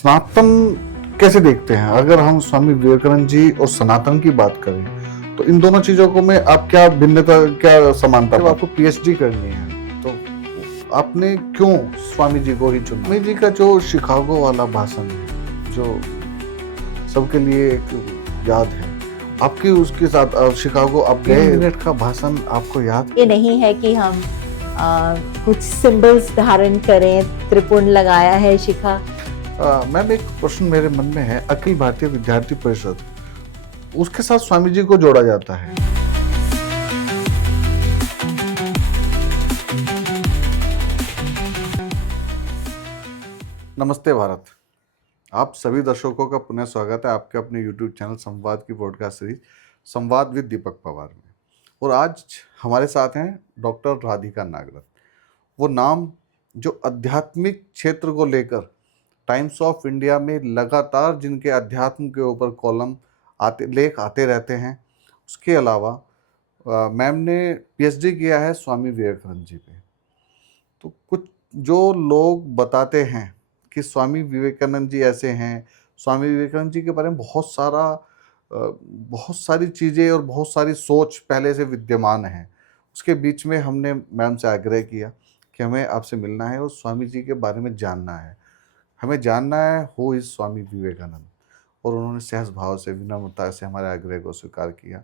सनातन कैसे देखते हैं? अगर हम स्वामी विवेकानंद जी और सनातन की बात करें तो इन दोनों चीजों को में आप क्या भिन्नता, क्या समानता? जब आपको पीएचडी करनी है तो आपने क्यों स्वामी जी को ही चुना? स्वामी जी का जो शिकागो वाला भाषण है जो सबके लिए एक याद है, आपकी उसके साथ शिकागो आप गए, 3 मिनट का भाषण आपको याद? ये नहीं है कि हम कुछ सिंबल्स धारण करें, त्रिपुंड लगाया है शिखा। मैम एक प्रश्न मेरे मन में है, अखिल भारतीय विद्यार्थी परिषद उसके साथ स्वामी जी को जोड़ा जाता है। नमस्ते भारत, आप सभी दर्शकों का पुनः स्वागत है आपके अपने YouTube चैनल संवाद की पॉडकास्ट सीरीज संवाद विद दीपक पवार में। और आज हमारे साथ हैं डॉक्टर राधिका नागरथ। वो नाम जो आध्यात्मिक क्षेत्र को लेकर टाइम्स ऑफ इंडिया में लगातार जिनके अध्यात्म के ऊपर कॉलम लेख आते रहते हैं। उसके अलावा मैम ने पीएचडी किया है स्वामी विवेकानंद जी पे। तो कुछ जो लोग बताते हैं कि स्वामी विवेकानंद जी ऐसे हैं, स्वामी विवेकानंद जी के बारे में बहुत सारी चीज़ें और बहुत सारी सोच पहले से विद्यमान है। उसके बीच में हमने मैम से आग्रह किया कि हमें आपसे मिलना है और स्वामी जी के बारे में जानना है, हमें जानना है हु इज़ स्वामी विवेकानंद। और उन्होंने सहज भाव से, विनम्रता से हमारे आग्रह को स्वीकार किया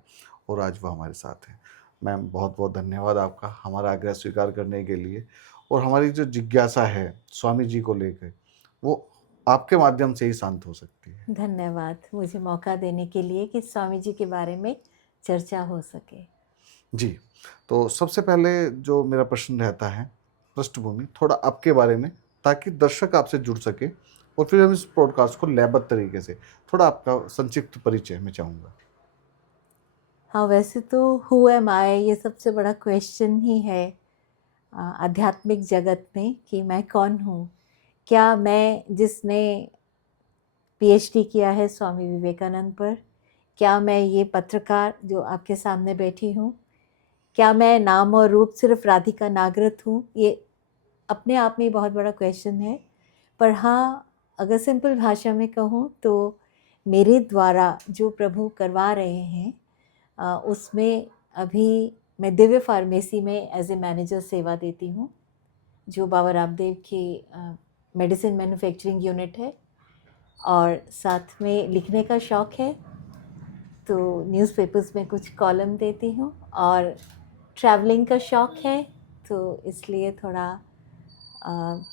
और आज वो हमारे साथ हैं। मैम बहुत बहुत धन्यवाद आपका हमारा आग्रह स्वीकार करने के लिए। और हमारी जो जिज्ञासा है स्वामी जी को लेकर वो आपके माध्यम से ही शांत हो सकती है। धन्यवाद मुझे मौका देने के लिए कि स्वामी जी के बारे में चर्चा हो सके। जी, तो सबसे पहले जो मेरा प्रश्न रहता है, पृष्ठभूमि थोड़ा आपके बारे में, ताकि दर्शक आपसे जुड़ सके और फिर हम इस पॉडकास्ट को लयबद्ध तरीके से, थोड़ा आपका संक्षिप्त परिचय मैं चाहूँगा। हाँ, वैसे तो हु एम आई ये सबसे बड़ा क्वेश्चन ही है आध्यात्मिक जगत में कि मैं कौन हूँ। क्या मैं जिसने पीएचडी किया है स्वामी विवेकानंद पर, क्या मैं ये पत्रकार जो आपके सामने बैठी हूँ, क्या मैं नाम और रूप सिर्फ राधिका नागरथ हूँ? ये अपने आप में बहुत बड़ा क्वेश्चन है। पर हाँ, अगर सिंपल भाषा में कहूँ तो मेरे द्वारा जो प्रभु करवा रहे हैं उसमें अभी मैं दिव्य फार्मेसी में एज ए मैनेजर सेवा देती हूँ, जो बाबा रामदेव की मेडिसिन मैन्युफैक्चरिंग यूनिट है। और साथ में लिखने का शौक़ है तो न्यूज़पेपर्स में कुछ कॉलम देती हूँ, और ट्रैवलिंग का शौक़ है तो इसलिए थोड़ा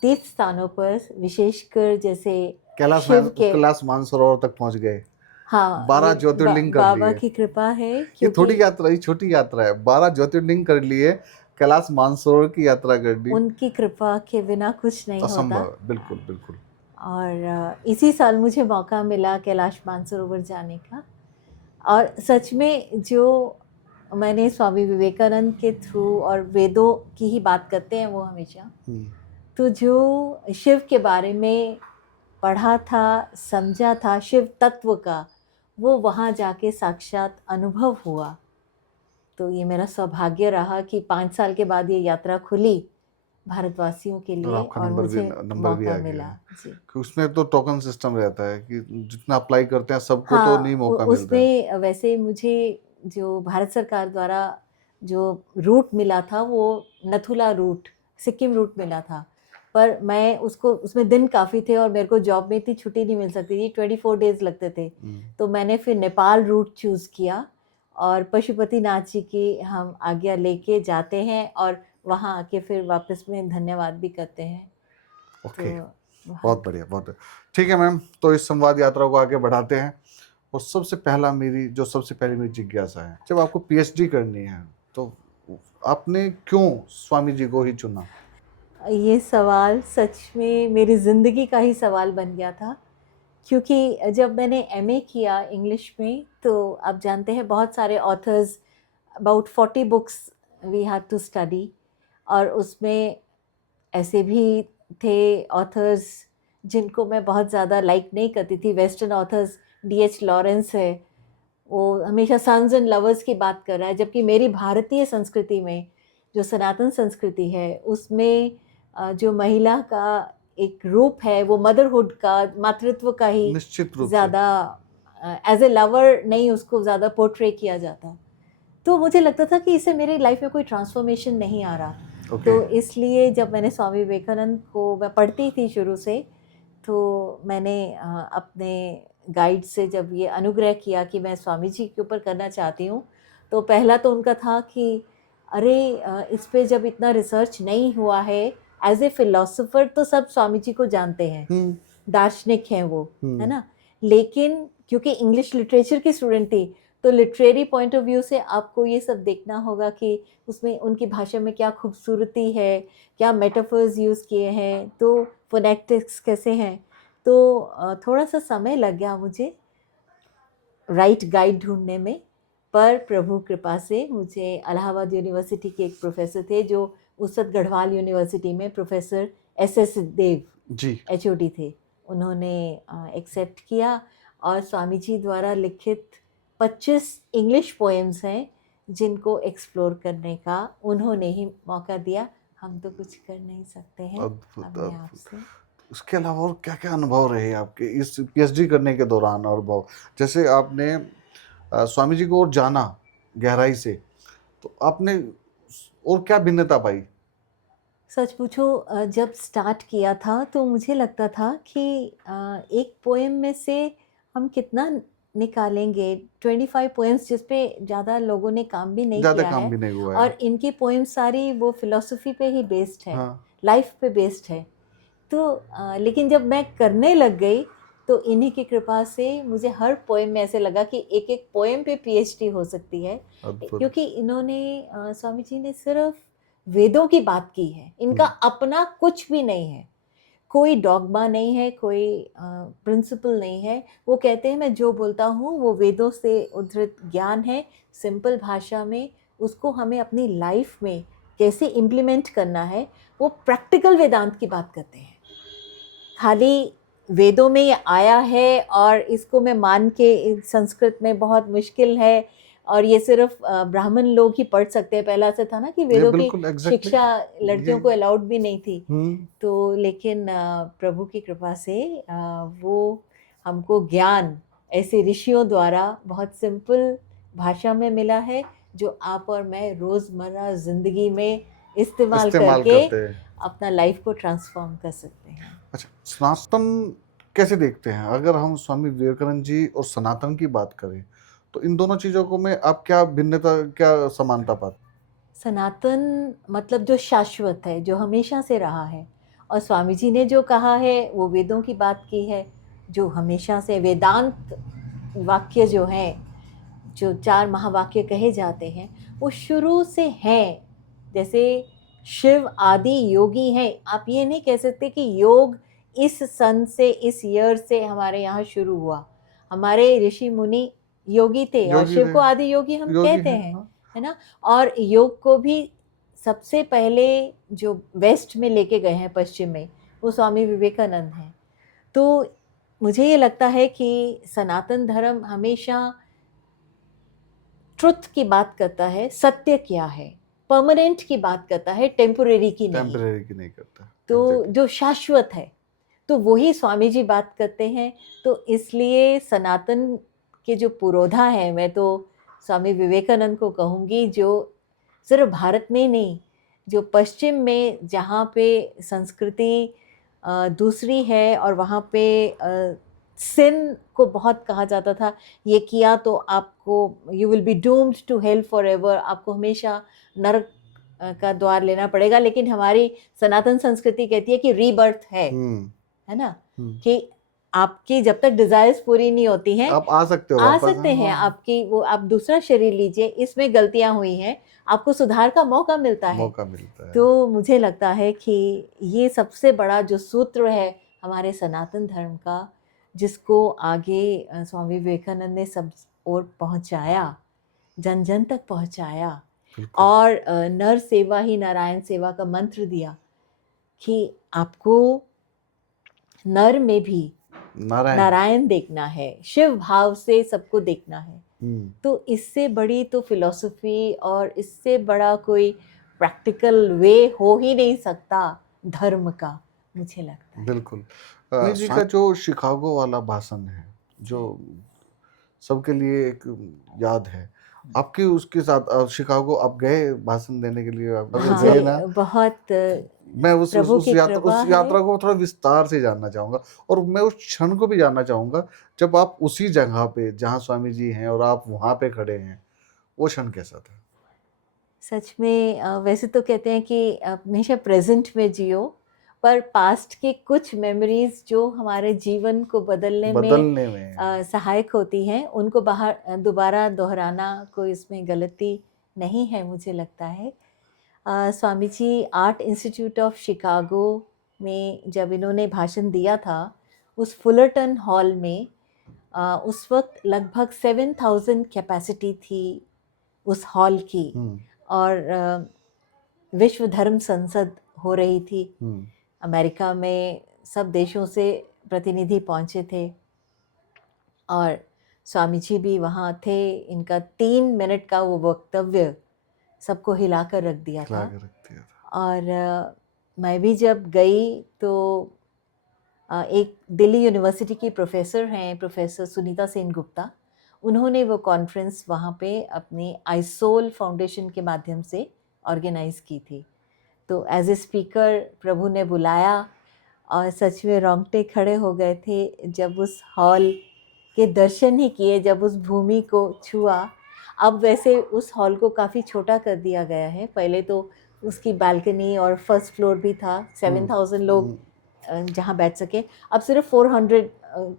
तीर्थ स्थानों पर, विशेषकर जैसे कैलाश मानसरोवर तक पहुंच गए। हाँ, 12 ज्योतिर्लिंग कर लिए। बाबा की कृपा है। ये थोड़ी यात्रा, ये छोटी यात्रा है। 12 ज्योतिर्लिंग कर लिए, कैलाश मानसरोवर की यात्रा कर दी। उनकी कृपा के बिना कुछ नहीं होता। असंभव, बिल्कुल बिल्कुल। और इसी साल मुझे मौका मिला कैलाश मानसरोवर जाने का। और सच में जो मैंने स्वामी विवेकानंद के थ्रू, और वेदों की ही बात करते हैं वो हमेशा, तो जो शिव के बारे में पढ़ा था, समझा था, शिव तत्व का, वो वहाँ जाके साक्षात अनुभव हुआ। तो ये मेरा सौभाग्य रहा कि 5 साल के बाद ये यात्रा खुली भारतवासियों के लिए, और मुझे मौका मिला। जी, उसमें तो टोकन सिस्टम रहता है कि जितना अप्लाई करते हैं सबको तो नहीं मौका मिलता है। उसमें वैसे मुझे जो भारत सरकार द्वारा जो रूट मिला था वो नथुला रूट, सिक्किम रूट मिला था, पर मैं उसमें दिन काफ़ी थे और मेरे को जॉब में इतनी छुट्टी नहीं मिल सकती थी, 24 डेज़ लगते थे। तो मैंने फिर नेपाल रूट चूज़ किया, और पशुपतिनाथ जी की हम आज्ञा लेके जाते हैं और वहाँ आके फिर वापस में धन्यवाद भी करते हैं। ओके, बहुत बढ़िया, बहुत बढ़िया। ठीक है मैम, तो इस संवाद यात्रा को आगे बढ़ाते हैं। और सबसे पहले मेरी जिज्ञासा है, जब आपको पीएचडी करनी है तो आपने क्यों स्वामी जी को ही चुना? ये सवाल सच में मेरी ज़िंदगी का ही सवाल बन गया था, क्योंकि जब मैंने एमए किया इंग्लिश में तो आप जानते हैं बहुत सारे authors, about 40 books we had to study, और उसमें ऐसे भी थे ऑथर्स जिनको मैं बहुत ज़्यादा लाइक नहीं करती थी। वेस्टर्न ऑथर्स, डीएच लॉरेंस है, वो हमेशा सन्स एंड लवर्स की बात कर रहा है, जबकि मेरी भारतीय संस्कृति में जो सनातन संस्कृति है उसमें जो महिला का एक रूप है वो मदरहुड का, मातृत्व का ही निश्चित रूप से। ज़्यादा एज ए लवर नहीं उसको ज़्यादा पोर्ट्रे किया जाता। तो मुझे लगता था कि इससे मेरी लाइफ में कोई ट्रांसफॉर्मेशन नहीं आ रहा। ओके। तो इसलिए जब मैंने स्वामी विवेकानंद को, मैं पढ़ती थी शुरू से, तो मैंने अपने गाइड से जब ये अनुग्रह किया कि मैं स्वामी जी के ऊपर करना चाहती हूँ, तो पहला तो उनका था कि अरे इस पे जब इतना रिसर्च नहीं हुआ है, एज ए फिलोसोफर तो सब स्वामी जी को जानते हैं, दार्शनिक हैं वो, है ना, लेकिन क्योंकि इंग्लिश लिटरेचर की स्टूडेंट थी तो लिटरेरी पॉइंट ऑफ व्यू से आपको ये सब देखना होगा कि उसमें उनकी भाषा में क्या खूबसूरती है, क्या मेटाफर्स यूज़ किए हैं, तो फोनेटिक्स कैसे हैं। तो थोड़ा सा समय लग गया मुझे राइट गाइड ढूंढने में, पर प्रभु कृपा से मुझे इलाहाबाद यूनिवर्सिटी के एक प्रोफेसर थे जो उसत गढ़वाल यूनिवर्सिटी में professor S Dev ji. HOD थे, उन्होंने एक्सेप्ट किया और स्वामी जी द्वारा लिखित 25 इंग्लिश पोएम्स हैं जिनको एक्सप्लोर करने का उन्होंने ही मौका दिया। हम तो कुछ कर नहीं सकते हैं अद्भुत अपने आप अद्भुत। से। उसके अलावा और क्या क्या अनुभव रहे आपके इस PhD करने के दौरान? अनुभव जैसे आपने स्वामी जी को और जाना गहराई से, तो आपने और क्या भिन्नता पाई? सच पूछो, जब स्टार्ट किया था तो मुझे लगता था कि एक पोएम में से हम कितना निकालेंगे, 25 पोएम्स जिस पे ज़्यादा लोगों ने काम भी नहीं ज़्यादा किया काम है, भी नहीं हुआ है। और इनकी पोएम सारी वो फिलॉसफी पे ही बेस्ड है, हाँ। लाइफ पे बेस्ड है। तो लेकिन जब मैं करने लग गई तो इन्हीं की कृपा से मुझे हर पोएम में ऐसे लगा कि एक एक पोएम पे PhD हो सकती है, अद्भुत। क्योंकि इन्होंने स्वामी जी ने सिर्फ वेदों की बात की है, इनका अपना कुछ भी नहीं है, कोई डॉगमा नहीं है, कोई प्रिंसिपल नहीं है। वो कहते हैं मैं जो बोलता हूँ वो वेदों से उद्धृत ज्ञान है, सिंपल भाषा में उसको हमें अपनी लाइफ में कैसे इम्प्लीमेंट करना है, वो प्रैक्टिकल वेदांत की बात करते हैं। खाली वेदों में ये आया है और इसको मैं मान के संस्कृत में बहुत मुश्किल है और ये सिर्फ ब्राह्मण लोग ही पढ़ सकते हैं। पहला से था ना कि ये वेदों की बिल्कुल एग्जैक्टली शिक्षा लड़कियों को अलाउड भी नहीं थी। तो लेकिन प्रभु की कृपा से वो हमको ज्ञान ऐसे ऋषियों द्वारा बहुत सिंपल भाषा में मिला है, जो आप और मैं रोज़मर्रा ज़िंदगी में इस्तेमाल करके करते हैं। अपना लाइफ को ट्रांसफॉर्म कर सकते हैं। अच्छा, सनातन कैसे देखते हैं? अगर हम स्वामी विवेकानंद जी और सनातन की बात करें, तो इन दोनों चीज़ों को में आप क्या भिन्नता, क्या समानता पाते? सनातन मतलब जो शाश्वत है, जो हमेशा से रहा है, और स्वामी जी ने जो कहा है वो वेदों की बात की है, जो हमेशा से वेदांत वाक्य जो हैं, जो 4 महावाक्य कहे जाते हैं, वो शुरू से हैं। जैसे शिव आदि योगी हैं, आप ये नहीं कह सकते कि योग इस सन से, इस ईयर से हमारे यहाँ शुरू हुआ। हमारे ऋषि मुनि योगी थे और योगी शिव थे, को आदि योगी हम योगी कहते हैं, हैं, हाँ। है ना। और योग को भी सबसे पहले जो वेस्ट में लेके गए हैं, पश्चिम में, वो स्वामी विवेकानंद हैं। तो मुझे ये लगता है कि सनातन धर्म हमेशा ट्रुथ की बात करता है, सत्य क्या है, परमानेंट की बात करता है, टेम्पोरेरी की नहीं। टेम्परेरी की नहीं करता। तो Exactly. जो शाश्वत है, तो वही स्वामी जी बात करते हैं। तो इसलिए सनातन के जो पुरोधा हैं, मैं तो स्वामी विवेकानंद को कहूँगी, जो सिर्फ भारत में नहीं, जो पश्चिम में जहाँ पे संस्कृति दूसरी है और वहाँ पे सिन को बहुत कहा जाता था, ये किया तो आपको you will be doomed to hell forever, आपको हमेशा नरक का द्वार लेना पड़ेगा। लेकिन हमारी सनातन संस्कृति कहती है कि रीबर्थ है ना, कि आपकी जब तक डिजायर्स पूरी नहीं होती हैं, आप आ सकते हो आ वापस। सकते हैं, आपकी वो, आप दूसरा शरीर लीजिए, इसमें गलतियां हुई हैं, आपको सुधार का मौका मिलता है। मौका मिलता है। तो मुझे लगता है कि ये सबसे बड़ा जो सूत्र है हमारे सनातन धर्म का, जिसको आगे स्वामी विवेकानंद ने सब और पहुंचाया, जन जन तक पहुंचाया, बिल्कुल। और नर सेवा ही नारायण सेवा का मंत्र दिया कि आपको नर में भी नारायण देखना है, शिव भाव से सबको देखना है। तो इससे बड़ी तो फिलॉसफी और इससे बड़ा कोई प्रैक्टिकल वे हो ही नहीं सकता धर्म का, मुझे लगता है। बिल्कुल। स्वामी जी का जो शिकागो वाला भाषण है, जो सबके लिए एक याद है, आपकी उसके साथ शिकागो आप गए भाषण देने के लिए, आप अगर हाँ, गए ना, बहुत मैं उस प्रभु की कृपा उस है। यात्रा को थोड़ा विस्तार से जानना चाहूंगा, और मैं उस क्षण को भी जानना चाहूंगा जब आप उसी जगह पे जहाँ स्वामी जी हैं और आप वहां पे खड़े हैं, वो क्षण कैसा था? सच में वैसे तो कहते हैं कि हमेशा प्रेजेंट में जियो, पर पास्ट की कुछ मेमोरीज जो हमारे जीवन को बदलने में सहायक होती हैं, उनको बाहर दोबारा दोहराना कोई इसमें गलती नहीं है, मुझे लगता है। Swami ji art institute of Chicago में जब इन्होंने भाषण दिया था, उस फुलरटन हॉल में उस वक्त लगभग 7,000 कैपेसिटी थी उस हॉल की, और विश्व धर्म संसद हो रही थी। अमेरिका में सब देशों से प्रतिनिधि पहुंचे थे, और स्वामी जी भी वहाँ थे। इनका 3 मिनट का वो वक्तव्य सबको हिलाकर रख दिया था। और मैं भी जब गई तो एक दिल्ली यूनिवर्सिटी की प्रोफेसर हैं, प्रोफेसर सुनीता सेनगुप्ता, उन्होंने वो कॉन्फ्रेंस वहाँ पे अपनी आईसोल फाउंडेशन के माध्यम से ऑर्गेनाइज की थी। तो एज ए स्पीकर प्रभु ने बुलाया, और सच में रोंगटे खड़े हो गए थे जब उस हॉल के दर्शन ही किए, जब उस भूमि को छुआ। अब वैसे उस हॉल को काफ़ी छोटा कर दिया गया है, पहले तो उसकी बालकनी और फर्स्ट फ्लोर भी था, 7,000 लोग जहाँ बैठ सके। अब सिर्फ 400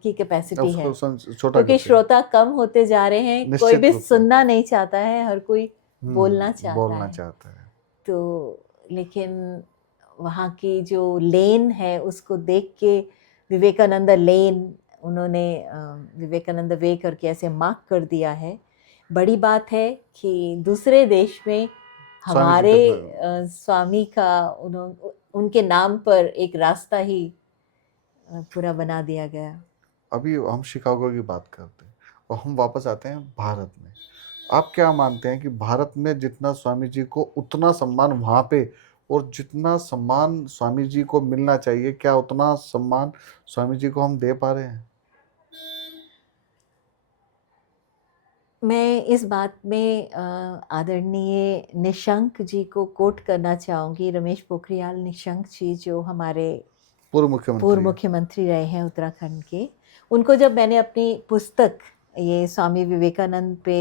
की कैपेसिटी है, क्योंकि श्रोता कम होते जा रहे हैं, कोई भी सुनना नहीं चाहता है, हर कोई बोलना चाहता है। तो लेकिन वहाँ की जो लेन है उसको देख के, विवेकानंद लेन उन्होंने विवेकानंद वे करके ऐसे मार्क कर दिया है। बड़ी बात है कि दूसरे देश में हमारे स्वामी का उनके नाम पर एक रास्ता ही पूरा बना दिया गया। अभी हम शिकागो की बात करते हैं और हम वापस आते हैं भारत में। आप क्या मानते हैं कि भारत में जितना स्वामी जी को उतना सम्मान वहाँ पे, और जितना सम्मान स्वामी जी को मिलना चाहिए, क्या उतना सम्मान स्वामी जी को हम दे पा रहे हैं? मैं इस बात में आदरणीय निशंक जी को कोट करना चाहूँगी, रमेश पोखरियाल निशंक जी, जो हमारे पूर्व मुख्यमंत्री रहे हैं उत्तराखंड के। उनको जब मैंने अपनी पुस्तक ये स्वामी विवेकानंद पे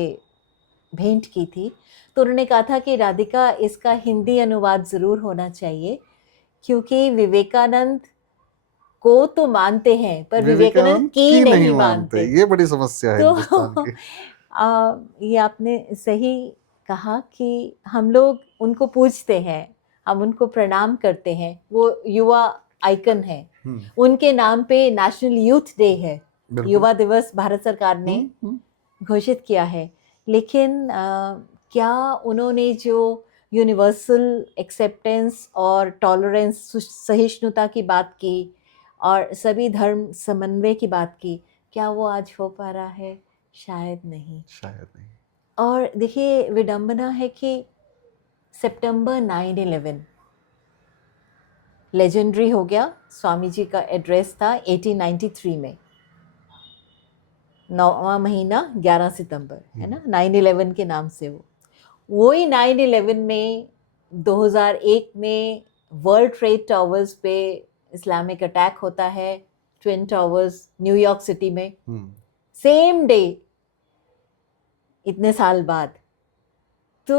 भेंट की थी, तो उन्होंने कहा था कि राधिका, इसका हिंदी अनुवाद ज़रूर होना चाहिए, क्योंकि विवेकानंद को तो मानते हैं पर विवेकानंद की नहीं मानते। ये बड़ी समस्या है हिंदुस्तान की। ये आपने सही कहा कि हम लोग उनको पूजते हैं, हम उनको प्रणाम करते हैं, वो युवा आइकन है। उनके नाम पे नेशनल यूथ डे है, युवा दिवस भारत सरकार ने घोषित किया है। लेकिन क्या उन्होंने जो यूनिवर्सल एक्सेप्टेंस और टॉलरेंस, सहिष्णुता की बात की, और सभी धर्म समन्वय की बात की, क्या वो आज हो पा रहा है? शायद नहीं। और देखिए, विडंबना है कि सितंबर 9/11 लेजेंडरी हो गया। स्वामी जी का एड्रेस था 1893 में, 9वां महीना 11 सितंबर, है ना, 9/11 के नाम से। वो ही 9/11 में 2001 में वर्ल्ड ट्रेड टावर्स पे इस्लामिक अटैक होता है, ट्विन टावर्स न्यूयॉर्क सिटी में, सेम डे, इतने साल बाद। तो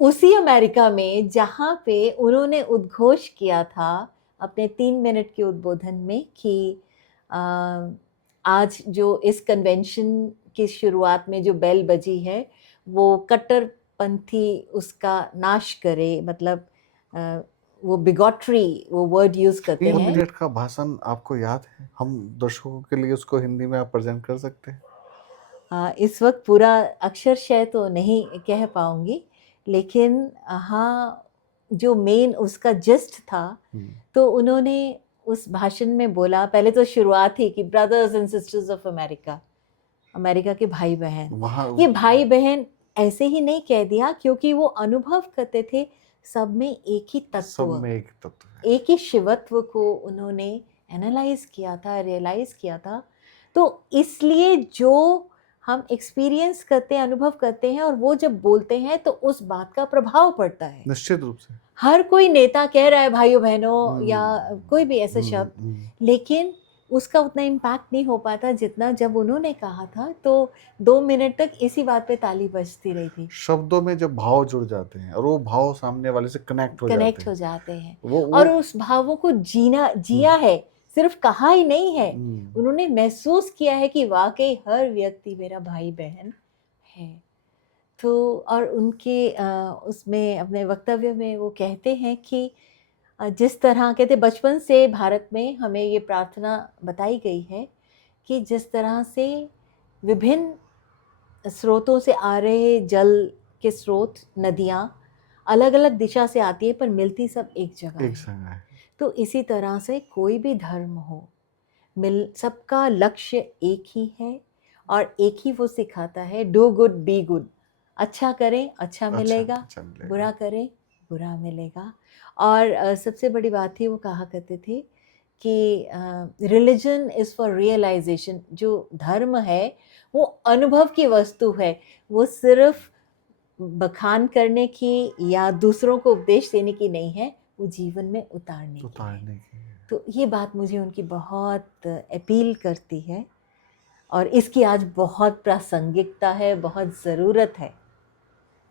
उसी अमेरिका में जहाँ पे उन्होंने उद्घोष किया था अपने 3 मिनट के उद्बोधन में कि आज जो इस कन्वेंशन की शुरुआत में जो बेल बजी है, वो कट्टरपंथी उसका नाश करे, मतलब वो बिगॉटरी, वो वर्ड यूज करते हैं। 3 मिनट का भाषण आपको याद है? हम दर्शकों के लिए उसको हिंदी में आप प्रेजेंट कर सकते हैं? इस वक्त पूरा अक्षरशः तो नहीं कह पाऊंगी, लेकिन हाँ, जो मेन उसका जस्ट था, तो उन्होंने उस भाषण में बोला, पहले तो शुरुआत ही कि brothers and sisters of America, America के भाई बहन। ये भाई बहन ऐसे ही नहीं कह दिया, क्योंकि वो अनुभव करते थे सब में एक ही तत्व, एक ही शिवत्व को उन्होंने एनालाइज किया था, रियलाइज किया था। तो इसलिए जो हम एक्सपीरियंस करते हैं, अनुभव करते हैं, और वो जब बोलते हैं तो उस बात का प्रभाव पड़ता है। निश्चित रूप से। हर कोई नेता कह रहा है भाइयों बहनों या कोई भी ऐसा शब्द, लेकिन उसका उतना इम्पैक्ट नहीं हो पाता जितना जब उन्होंने कहा था। तो 2 मिनट तक इसी बात पे ताली बजती रही थी। शब्दों में जब भाव जुड़ जाते हैं और वो भाव सामने वाले से कनेक्ट हो कनेक्ट जाते हो हैं, जाते हैं वो और उस भावों को जिया है, सिर्फ कहा ही नहीं है, उन्होंने महसूस किया है कि वाकई हर व्यक्ति मेरा भाई बहन है। तो और उनके उसमें अपने वक्तव्य में वो कहते हैं कि जिस तरह कहते बचपन से भारत में हमें ये प्रार्थना बताई गई है कि जिस तरह से विभिन्न स्रोतों से आ रहे जल के स्रोत, नदियाँ अलग अलग दिशा से आती है पर मिलती सब एक जगह एक है। संग है। तो इसी तरह से कोई भी धर्म हो, सबका लक्ष्य एक ही है और एक ही वो सिखाता है, डू गुड बी गुड। अच्छा करें अच्छा मिलेगा, अच्छा मिलेगा। बुरा करें बुरा मिलेगा। और सबसे बड़ी बात थी, वो कहा करते थे कि रिलीजन इज़ फॉर रियलाइजेशन। जो धर्म है वो अनुभव की वस्तु है, वो सिर्फ बखान करने की या दूसरों को उपदेश देने की नहीं है, वो जीवन में उतारने की है। तो ये बात मुझे उनकी बहुत अपील करती है और इसकी आज बहुत प्रासंगिकता है, बहुत ज़रूरत है।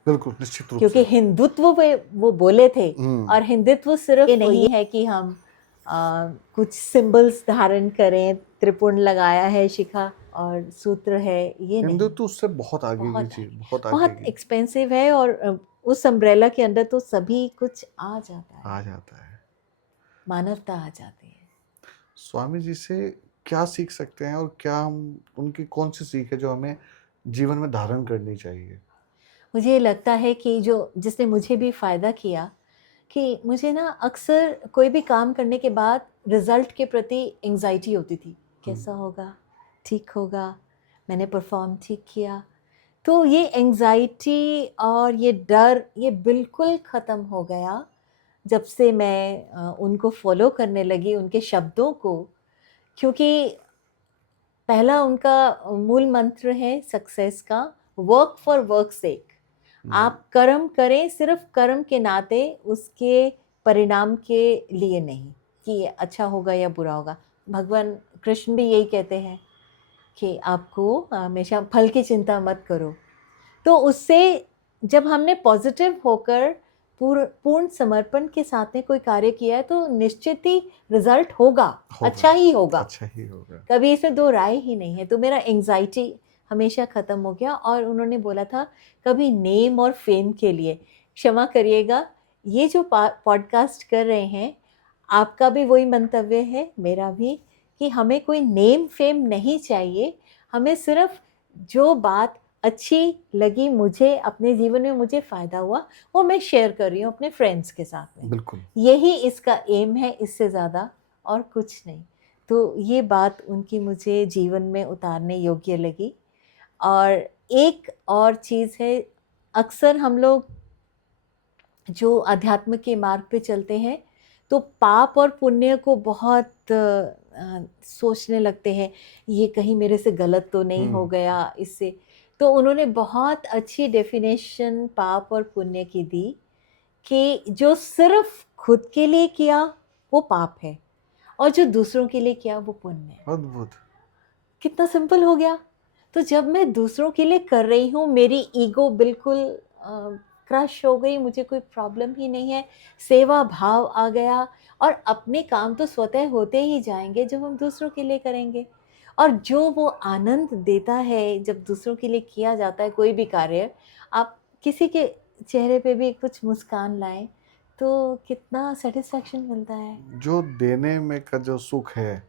बिल्कुल, निश्चित रूप क्योंकि से। हिंदुत्व पे वो बोले थे और हिंदुत्व सिर्फ ये नहीं है कि हम कुछ सिंबल्स धारण करें, त्रिपुंड लगाया है, शिखा और सूत्र है, ये नहीं। हिंदुत्व उससे बहुत आगे की चीज, बहुत आगे बहुत की। एक्सपेंसिव है और उस अम्ब्रेला के अंदर तो सभी कुछ आ जाता है, मानवता आ जाती है। स्वामी जी से क्या सीख सकते हैं और क्या हम उनकी कौन सी सीख है जो हमें जीवन में धारण करनी चाहिए? मुझे लगता है कि जिसने मुझे भी फ़ायदा किया कि मुझे ना अक्सर कोई भी काम करने के बाद रिज़ल्ट के प्रति एंग्जाइटी होती थी, कैसा होगा, ठीक होगा, मैंने परफॉर्म ठीक किया। तो ये एंग्जाइटी और ये डर ये बिल्कुल ख़त्म हो गया जब से मैं उनको फॉलो करने लगी, उनके शब्दों को। क्योंकि पहला उनका मूल मंत्र है सक्सेस का, वर्क फॉर वर्क सेक। आप कर्म करें सिर्फ कर्म के नाते, उसके परिणाम के लिए नहीं कि ये अच्छा होगा या बुरा होगा। भगवान कृष्ण भी यही कहते हैं कि आपको हमेशा फल की चिंता मत करो। तो उससे जब हमने पॉजिटिव होकर पूर्ण समर्पण के साथ में कोई कार्य किया है तो निश्चित ही रिजल्ट होगा, अच्छा ही होगा, कभी इसमें दो राय ही नहीं है। तो मेरा एंग्जाइटी हमेशा ख़त्म हो गया। और उन्होंने बोला था कभी नेम और फेम के लिए, क्षमा करिएगा, ये जो पॉडकास्ट कर रहे हैं आपका भी वही मंतव्य है, मेरा भी, कि हमें कोई नेम फेम नहीं चाहिए। हमें सिर्फ जो बात अच्छी लगी मुझे, अपने जीवन में मुझे फ़ायदा हुआ, वो मैं शेयर कर रही हूँ अपने फ्रेंड्स के साथ में। बिल्कुल, यही इसका एम है, इससे ज़्यादा और कुछ नहीं। तो ये बात उनकी मुझे जीवन में उतारने योग्य लगी। और एक और चीज़ है, अक्सर हम लोग जो अध्यात्म के मार्ग पे चलते हैं तो पाप और पुण्य को बहुत सोचने लगते हैं, ये कहीं मेरे से गलत तो नहीं हो गया इससे। तो उन्होंने बहुत अच्छी डेफिनेशन पाप और पुण्य की दी कि जो सिर्फ खुद के लिए किया वो पाप है और जो दूसरों के लिए किया वो पुण्य है। अद्भुत। कितना सिंपल हो गया। तो जब मैं दूसरों के लिए कर रही हूँ, मेरी ईगो बिल्कुल क्रश हो गई, मुझे कोई प्रॉब्लम ही नहीं है, सेवा भाव आ गया और अपने काम तो स्वतः होते ही जाएंगे जब हम दूसरों के लिए करेंगे। और जो वो आनंद देता है जब दूसरों के लिए किया जाता है कोई भी कार्य, आप किसी के चेहरे पे भी कुछ मुस्कान लाएं तो कितना सेटिस्फैक्शन मिलता है। जो देने में का जो सुख है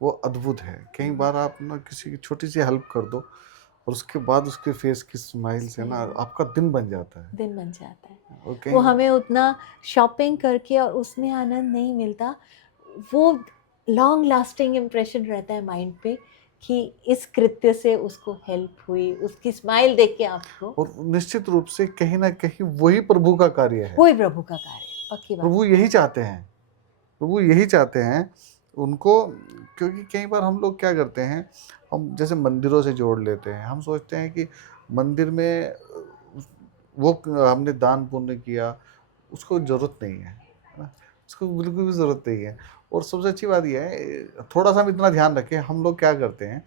वो अद्भुत है। कई बार आप ना किसी की छोटी सी हेल्प कर दो और उसके बाद उसके फेस की स्माइल से ना आपका दिन बन जाता है। दिन बन जाता है। वो हमें उतना शॉपिंग करके और उसमें आनंद नहीं मिलता, वो लॉन्ग लास्टिंग इम्प्रेशन रहता है माइंड पे कि इस कृत्य से उसको हेल्प हुई, उसकी स्माइल देख के आपको। और निश्चित रूप से कहीं ना कहीं वही प्रभु का कार्य है, वही प्रभु का कार्य, पक्की बात। प्रभु यही चाहते हैं प्रभु यही चाहते हैं उनको, क्योंकि कई बार हम लोग क्या करते हैं, हम जैसे मंदिरों से जोड़ लेते हैं, हम सोचते हैं कि मंदिर में वो हमने दान पुण्य किया, उसको ज़रूरत नहीं है ना, उसको बिल्कुल भी ज़रूरत नहीं है। और सबसे अच्छी बात ये है, थोड़ा सा हम इतना ध्यान रखें, हम लोग क्या करते हैं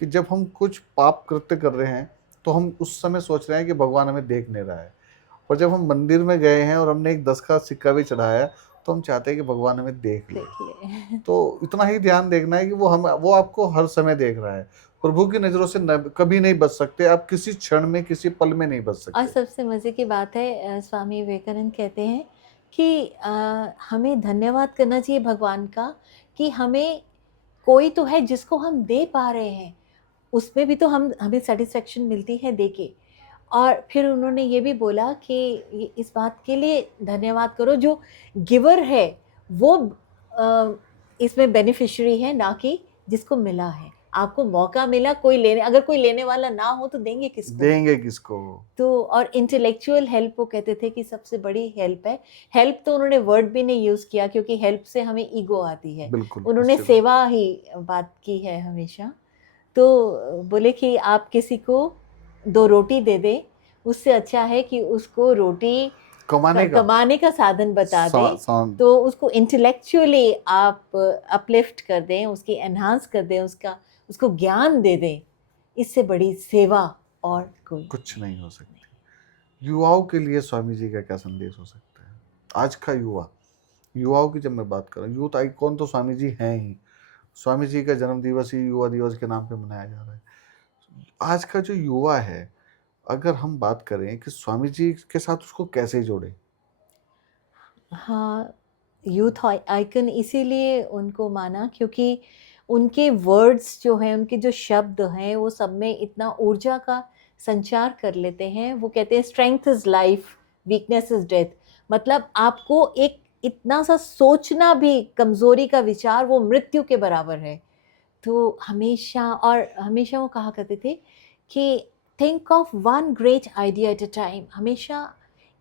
कि जब हम कुछ पाप कृत्य कर रहे हैं तो हम उस समय सोच रहे हैं कि भगवान हमें देख नहीं रहा है, और जब हम मंदिर में गए हैं और हमने एक 10 का सिक्का भी चढ़ाया है तो हम चाहते हैं कि भगवान हमें देख ले। देख ले। तो इतना ही ध्यान देखना है कि वो आपको हर समय देख रहा है। प्रभु की नज़रों से कभी नहीं बच सकते आप, किसी क्षण में, किसी पल में नहीं बच और सकते। सबसे मज़े की बात है, स्वामी विवेकानंद कहते हैं कि हमें धन्यवाद करना चाहिए भगवान का कि हमें कोई तो है जिसको हम दे पा रहे हैं, उसमें भी तो हमें सेटिस्फेक्शन मिलती है दे के। और फिर उन्होंने ये भी बोला कि इस बात के लिए धन्यवाद करो जो गिवर है, वो इसमें बेनिफिशियरी है, ना कि जिसको मिला है। आपको मौका मिला, अगर कोई लेने वाला ना हो तो देंगे किसको? देंगे किसको? तो और इंटेलेक्चुअल हेल्प वो कहते थे कि सबसे बड़ी हेल्प है। हेल्प तो उन्होंने वर्ड भी नहीं यूज़ किया, क्योंकि हेल्प से हमें ईगो आती है। बिल्कुल, उन्होंने निश्चित। सेवा ही बात की है हमेशा। तो बोले कि आप किसी को 2 रोटी दे दें, उससे अच्छा है कि उसको रोटी कमाने का कमाने का साधन बता दें। सा, तो उसको इंटेलेक्चुअली आप अपलिफ्ट कर दें, उसकी एनहांस कर दें, उसको ज्ञान दे दें। इससे बड़ी सेवा और कोई कुछ नहीं हो सकती। युवाओं के लिए स्वामी जी का क्या संदेश हो सकता है? आज का युवाओं की जब मैं बात करूँ, यूथ आइकॉन तो स्वामी जी हैं ही। स्वामी जी का जन्म दिवस ही युवा दिवस के नाम पे मनाया जा रहा है। आज का जो युवा है, अगर हम बात करें कि स्वामी जी के साथ उसको कैसे जोड़ें? हाँ, यूथ आइकन इसीलिए उनको माना क्योंकि उनके वर्ड्स जो हैं, उनके जो शब्द हैं, वो सब में इतना ऊर्जा का संचार कर लेते हैं। वो कहते हैं strength is life, weakness is death. मतलब आपको एक इतना सा सोचना भी कमज़ोरी का विचार, वो मृत्यु के बराबर है। तो हमेशा वो कहा करते थे कि think of one great idea at a time. हमेशा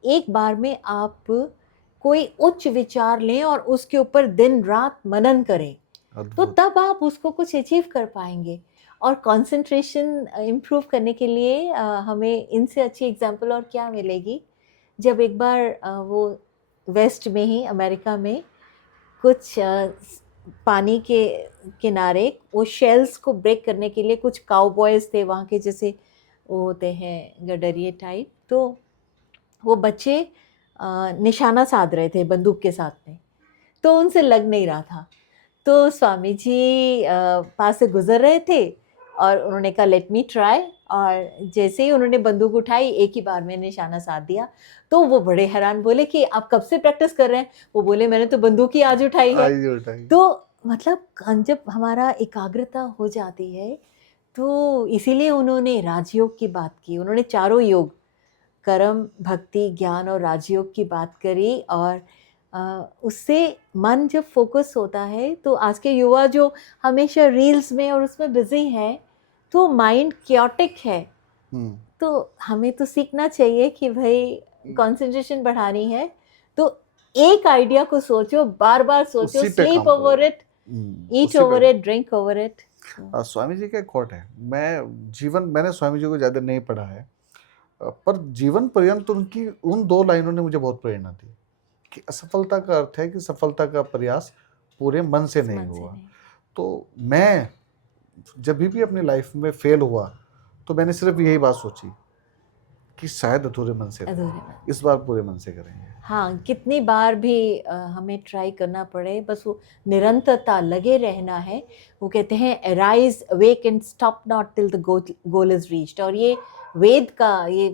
एक बार में आप कोई उच्च विचार लें और उसके ऊपर दिन रात मनन करें, तो अद्भुत। तब आप उसको कुछ अचीव कर पाएंगे। और कंसंट्रेशन इम्प्रूव करने के लिए हमें इनसे अच्छी एग्जाम्पल और क्या मिलेगी। जब एक बार वो वेस्ट में ही अमेरिका में कुछ पानी के किनारे वो शेल्स को ब्रेक करने के लिए कुछ काउबॉयज़ थे वहाँ के, जैसे वो होते हैं गडरिए टाइप। तो वो बच्चे निशाना साध रहे थे बंदूक के साथ में, तो उनसे लग नहीं रहा था। तो स्वामी जी पास से गुजर रहे थे और उन्होंने कहा लेट मी ट्राई, और जैसे ही उन्होंने बंदूक उठाई, एक ही बार में निशाना साध दिया। तो वो बड़े हैरान, बोले कि आप कब से प्रैक्टिस कर रहे हैं? वो बोले मैंने तो बंदूक ही आज उठाई है। आई उठाई। तो मतलब जब हमारा एकाग्रता हो जाती है, तो इसीलिए उन्होंने राजयोग की बात की। उन्होंने चारों योग, कर्म, भक्ति, ज्ञान और राजयोग की बात करी। और उससे मन जब फोकस होता है, तो आज के युवा जो हमेशा रील्स में और उसमें बिजी हैं, तो माइंड क्योटिक है। तो हमें तो सीखना चाहिए कि भाई कंसंट्रेशन बढ़ानी है, तो एक आइडिया को सोचो, बार बार सोचो, उसी पे स्लीप काम ओवर करो। इट, ईट उसी पे। Over it, drink over it. Swami ji का एक कोट है, मैंने स्वामी जी को ज़्यादा नहीं पढ़ा है, पर जीवन पर्यंत उनकी उन 2 लाइनों ने मुझे बहुत प्रेरणा दी कि असफलता का अर्थ है कि सफलता का प्रयास पूरे मन से नहीं मन से हुआ। नहीं। तो मैं जब भी अपनी लाइफ में फेल हुआ तो मैंने सिर्फ यही बात सोची कि शायद अधूरे मन से अधूरे था, मन। इस बार पूरे मन से करेंगे। हाँ, कितनी बार भी हमें ट्राई करना पड़े, बस वो निरंतरता, लगे रहना है। वो कहते हैं arise, awake and stop not till the goal is reached. और ये वेद का ये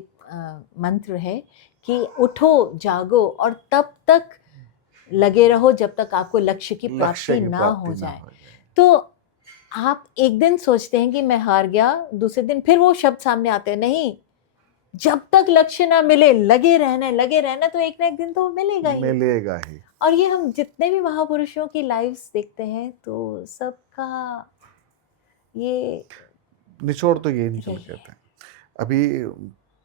मंत्र है कि उठो, जागो और तब तक लगे रहो जब तक आपको लक्ष्य की लक्ष्य प्राप्ति की ना प्राप्ति हो ना जाए। हो जाए। तो आप एक दिन सोचते हैं कि मैं हार गया, दूसरे दिन फिर वो शब्द सामने आते हैं, नहीं, जब तक लक्ष्य ना मिले लगे रहना, तो एक ना एक दिन तो वो मिलेगा ही। मिलेगा ही। और ये हम जितने भी महापुरुषों की लाइव्स देखते हैं, तो सबका ये निचोड़ तो यही निकल यही के है। आता है। अभी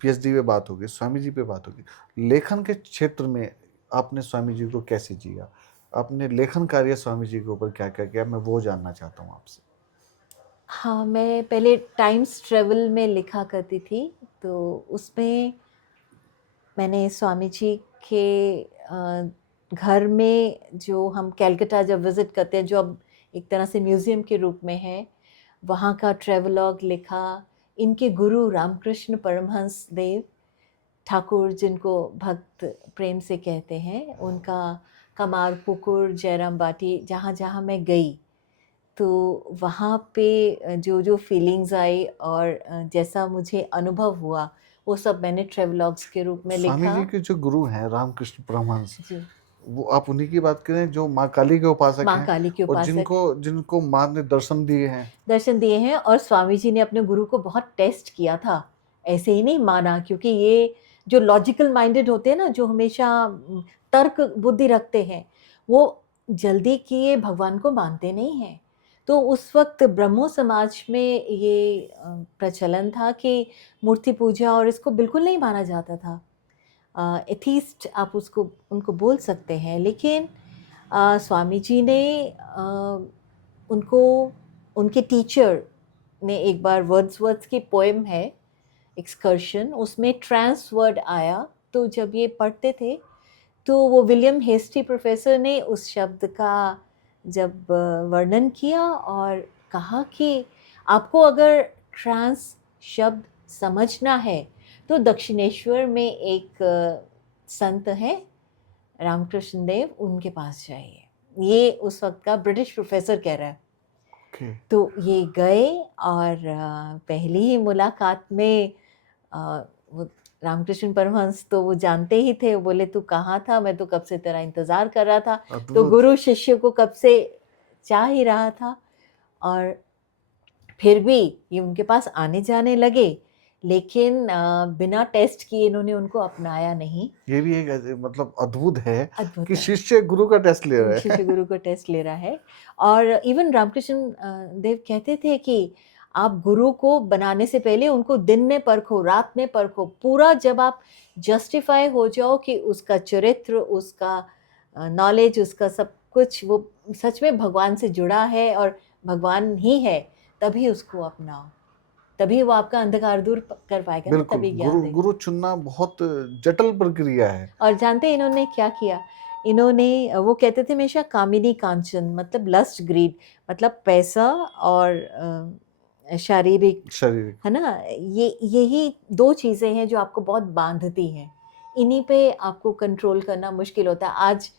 पीएचडी पे बात होगी, स्वामी जी पे बात होगी, लेखन के क्षेत्र में आपने स्वामी जी को कैसे जिया? आपने लेखन कार्य स्वामी जी के ऊपर क्या क्या किया, मैं वो जानना चाहता हूँ आपसे। हाँ, मैं पहले टाइम्स ट्रेवल में लिखा करती थी, तो उसमें मैंने स्वामी जी के घर में, जो हम कलकत्ता जब विज़िट करते हैं, जो अब एक तरह से म्यूज़ियम के रूप में है, वहाँ का ट्रैवलॉग लिखा। इनके गुरु रामकृष्ण परमहंस देव ठाकुर, जिनको भक्त प्रेम से कहते हैं, उनका कमार पुकुर, जयराम बाटी, जहाँ-जहाँ मैं गई, तो वहाँ पे जो जो फीलिंग्स आई और जैसा मुझे अनुभव हुआ, वो सब मैंने ट्रैवलॉग्स के रूप में स्वामी लिखा। जी के जो गुरु हैं रामकृष्ण परमहंस, जी, वो आप उन्हीं की बात करें जो माँ काली के उपासक माँ हैं काली के और उपासक जिनको जिनको माँ ने दर्शन दिए हैं। दर्शन दिए हैं, और स्वामी जी ने अपने गुरु को बहुत टेस्ट किया था, ऐसे ही नहीं माना, क्योंकि ये जो लॉजिकल माइंडेड होते हैं ना, जो हमेशा तर्क बुद्धि रखते हैं, वो जल्दी किए भगवान को मानते नहीं हैं। तो उस वक्त ब्रह्मो समाज में ये प्रचलन था कि मूर्ति पूजा और इसको बिल्कुल नहीं माना जाता था। एथीस्ट आप उसको उनको बोल सकते हैं, लेकिन स्वामी जी ने उनको, उनके टीचर ने एक बार वर्ड्सवर्थ की पोएम है एक्सकर्शन, उसमें ट्रांस वर्ड आया, तो जब ये पढ़ते थे तो वो विलियम हेस्टी प्रोफेसर ने उस शब्द का जब वर्णन किया और कहा कि आपको अगर ट्रांस शब्द समझना है तो दक्षिणेश्वर में एक संत है रामकृष्ण देव, उनके पास जाइए। ये उस वक्त का ब्रिटिश प्रोफेसर कह रहा है। ओके। तो ये गए और पहली ही मुलाकात में वो रामकृष्ण परमहंस तो वो जानते ही थे, वो बोले तू कहाँ था, मैं तो कब से तेरा इंतज़ार कर रहा था। तो अद्भुत। गुरु शिष्य को कब से चाह ही रहा था, और फिर भी ये उनके पास आने जाने लगे, लेकिन बिना टेस्ट किए इन्होंने उनको अपनाया नहीं। ये भी एक मतलब अद्भुत है अद्भुत कि है, शिष्य गुरु का टेस्ट ले रहे शिष्य हैं। गुरु को टेस्ट ले रहा है। और इवन रामकृष्ण देव कहते थे कि आप गुरु को बनाने से पहले उनको दिन में परखो, रात में परखो, पूरा जब आप जस्टिफाई हो जाओ कि उसका चरित्र, उसका नॉलेज, उसका सब कुछ वो सच में भगवान से जुड़ा है और भगवान ही है, तभी उसको अपनाओ, तभी वो आपका अंधकार दूर कर पाएगा ना, बिल्कुल, तभी गुरु ज्ञान देगा। गुरु चुनना बहुत जटिल प्रक्रिया है। और जानते हैं इन्होंने क्या किया? इन्होंने वो कहते थे हमेशा कामिनी कांचन, मतलब लस्ट ग्रीड, मतलब पैसा और शारीरिक, शारीरिक। है ना? ये यही 2 चीज़ें हैं जो आपको बहुत बाँधती हैं। इन्हीं पे आपको कंट्रोल करना मुश्किल होता है। आज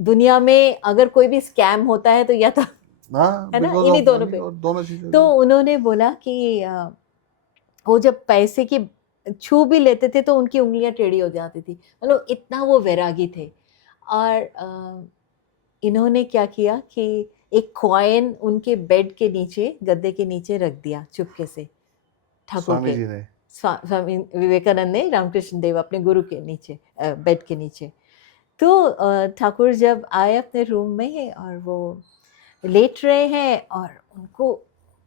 दुनिया में अगर कोई भी स्कैम होता है तो या तो हाँ, है ना? बिकॉज़ इन्हीं ऑफ दोनों मनी पे। और दोनों चीज़ें तो भी। उन्होंने बोला कि वो जब पैसे की छू भी लेते थे तो उनकी उँगलियाँ टेढ़ी हो जाती थी। मतलब इतना वो वैरागी थे। और इन्होंने क्या किया कि एक कॉइन उनके बेड के नीचे, गद्दे के नीचे रख दिया चुपके से, ठाकुर स्वामी के। जी ने। स्वामी विवेकानंद ने रामकृष्ण देव अपने गुरु के नीचे, बेड के नीचे। तो ठाकुर जब आए अपने रूम में और वो लेट रहे हैं और उनको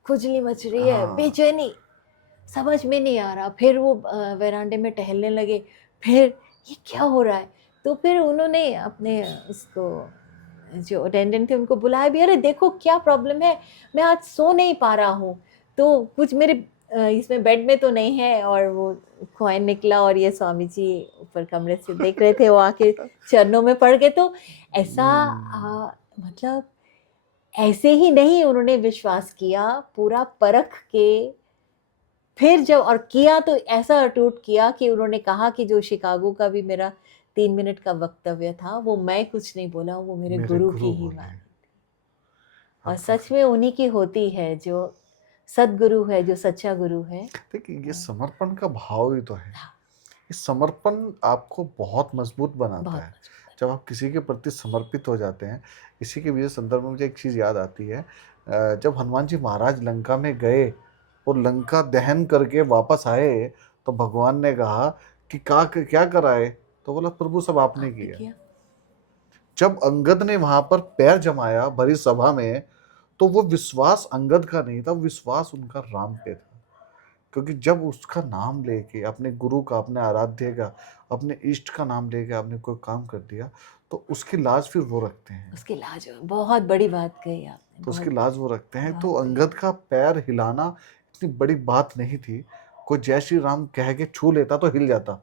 खुजली मच रही है, हाँ, बेचैनी, समझ में नहीं आ रहा। फिर वो वेरांडे में टहलने लगे, फिर ये क्या हो रहा है? तो फिर उन्होंने अपने उसको, जो अटेंडेंट थे, उनको बुलाया भी, अरे देखो क्या प्रॉब्लम है, मैं आज सो नहीं पा रहा हूँ, तो कुछ मेरे इसमें बेड में तो नहीं है। और वो कॉइन निकला और ये स्वामी जी ऊपर कमरे से देख रहे थे, वो आके चरणों में पड़ गए। तो ऐसा मतलब ऐसे ही नहीं, उन्होंने विश्वास किया, पूरा परख के, फिर जब और किया तो ऐसा अटूट किया कि उन्होंने कहा कि जो शिकागो का भी मेरा 3 मिनट का वक्तव्य था, वो मैं कुछ नहीं बोला, वो मेरे मेरे गुरु गुरु की ही बोले। वाणी। और अब सच में उन्हीं की होती है, जो सद्गुरु है, जो सच्चा गुरु है। देखिए, ये हाँ, समर्पण का भाव ही तो है। हाँ, ये समर्पण आपको बहुत मजबूत बनाता बहुत है। मजबूत है। जब आप किसी के प्रति समर्पित हो जाते हैं, इसी के वजह संदर्भ में मुझे एक चीज़ याद आती है। जब हनुमान जी महाराज लंका में गए और लंका दहन करके वापस आए, तो भगवान ने कहा कि क्या कराए? तो बोला प्रभु सब आपने आपने किया। किया। जब अंगद ने वहां पर पैर जमाया भरी सभा में, तो वो विश्वास अंगद का नहीं था, वो विश्वास उनका राम पे था। क्योंकि जब उसका नाम लेके, अपने गुरु का, अपने आराध्य का, अपने इष्ट का नाम लेके आपने कोई काम कर दिया, तो उसकी लाज फिर वो रखते हैं। उसकी लाज बहुत बड़ी बात कही आपने, तो उसकी बहुत लाज वो रखते हैं। तो बहुत बड़ी। अंगद का पैर हिलाना इतनी बड़ी बात नहीं थी। कोई जय श्री राम कह के छू लेता तो हिल जाता।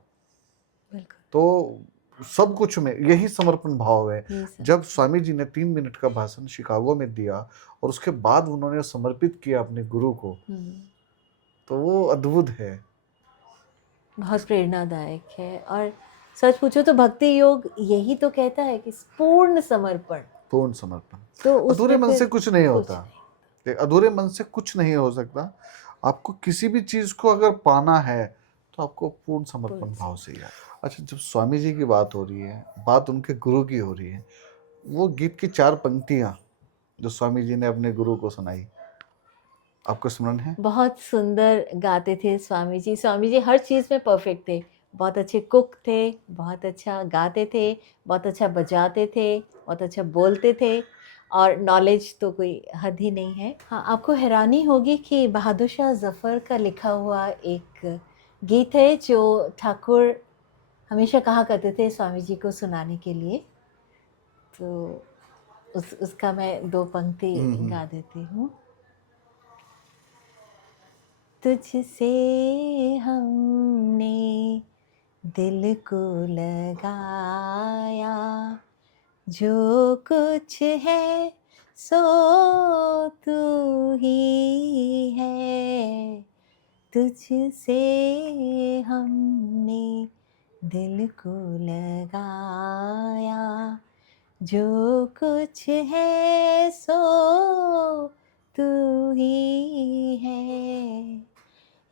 बिल्कुल, तो सब कुछ में यही समर्पण भाव है। ये सब जब स्वामी जी ने 3 मिनट का भाषण शिकागो में दिया और उसके बाद उन्होंने समर्पित किया अपने गुरु को, तो वो अद्भुत है। बहुत प्रेरणादायक है। और सच पूछो तो भक्ति योग यही तो कहता है कि पूर्ण समर्पण। पूर्ण समर्पण। तो अधूरे उसमें मन फिर से कुछ नहीं कुछ होता। नहीं। अधूरे मन से कुछ नहीं हो सकता। आपको किसी भी चीज को अगर पाना है तो आपको पूर्ण समर्पण भाव से ही है। अच्छा, जब स्वामी जी की बात हो रही है, बात उनके गुरु की हो रही है, वो गीत की 4 पंक्तियां जो स्वामी जी ने अपने गुरु को सुनाई, आपको स्मरण है? बहुत सुंदर गाते थे स्वामी जी। स्वामी जी हर चीज़ में परफेक्ट थे। बहुत अच्छे कुक थे, बहुत अच्छा गाते थे, बहुत अच्छा बजाते थे, बहुत अच्छा बोलते थे, और नॉलेज तो कोई हद ही नहीं है। हाँ, आपको हैरानी होगी कि बहादुर शाह ज़फ़र का लिखा हुआ एक गीत है जो ठाकुर हमेशा कहा करते थे स्वामी जी को सुनाने के लिए। तो उसका मैं 2 पंक्ति गा देती हूँ। तुझसे हमने दिल को लगाया, जो कुछ है सो तू ही है। तुझसे हमने दिल को लगाया, जो कुछ है सो तू ही है।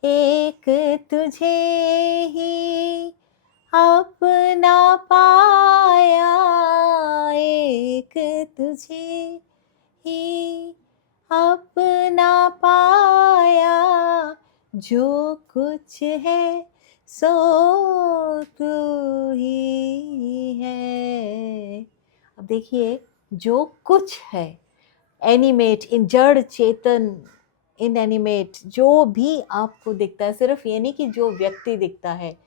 एक तुझे ही अपना पाया, एक तुझे ही अपना पाया, जो कुछ है सो तू ही है। अब देखिए, जो कुछ है, एनिमेट, इन जड़ चेतन, इनएनिमेट, जो भी आपको दिखता है, सिर्फ ये नहीं कि जो व्यक्ति दिखता है,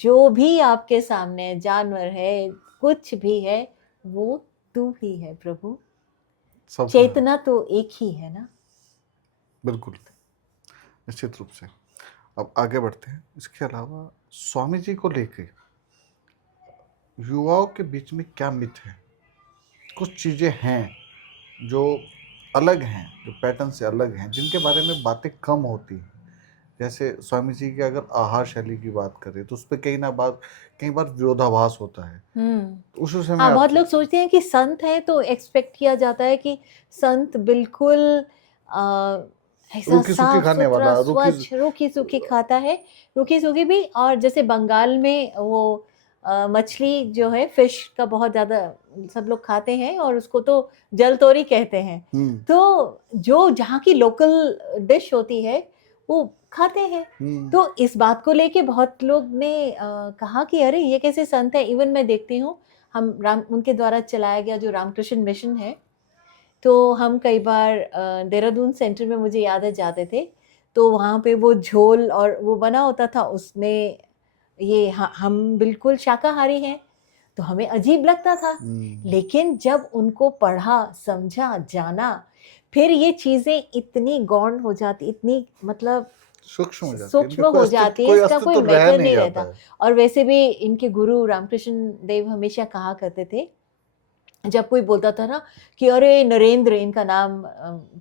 जो भी आपके सामने जानवर है, कुछ भी है, वो तू ही है प्रभु। सब चेतना तो एक ही है ना। बिल्कुल, निश्चित रूप से। अब आगे बढ़ते हैं। इसके अलावा स्वामी जी को लेके युवाओं के बीच में क्या मिथ है? कुछ चीजें हैं जो अलग हैं, जो पैटर्न से अलग हैं, जिनके बारे में बातें कम होती हैं। जैसे स्वामी जी की अगर आहार शैली की बात करें तो उस पर कई बार विरोधाभास होता है। तो उस विषय में हाँ, आप बहुत लोग सोचते हैं कि संत हैं तो एक्सपेक्ट किया जाता है कि संत बिल्कुल ऐसा रूखी सूखी साफ खाने सुथरा वाला, रूखी स्वच्छ रूखी सूखी खाता है। रूखी सूखी भी, और जैसे बंगाल में वो मछली जो है, फिश का बहुत ज़्यादा सब लोग खाते हैं और उसको तो जलतोरी कहते हैं। तो जो जहाँ की लोकल डिश होती है वो खाते हैं। तो इस बात को लेके बहुत लोग ने कहा कि अरे ये कैसे संत है। इवन मैं देखती हूँ, हम उनके द्वारा चलाया गया जो रामकृष्ण मिशन है, तो हम कई बार देहरादून सेंटर में मुझे याद है जाते थे, तो वहाँ पे वो झोल और वो बना होता था, उसमें ये हम बिल्कुल शाकाहारी हैं, तो हमें अजीब लगता था। लेकिन जब उनको पढ़ा, समझा, जाना, फिर ये चीज़ें इतनी गौण हो जाती, इतनी मतलब सूक्ष्म हो जाती है, सूक्ष्म हो जाती है, कोई इसका कोई अस्तित्व रह मैटर नहीं नहीं जाता रहता। है। और वैसे भी इनके गुरु रामकृष्ण देव हमेशा कहा करते थे, जब कोई बोलता था ना कि अरे नरेंद्र, इनका नाम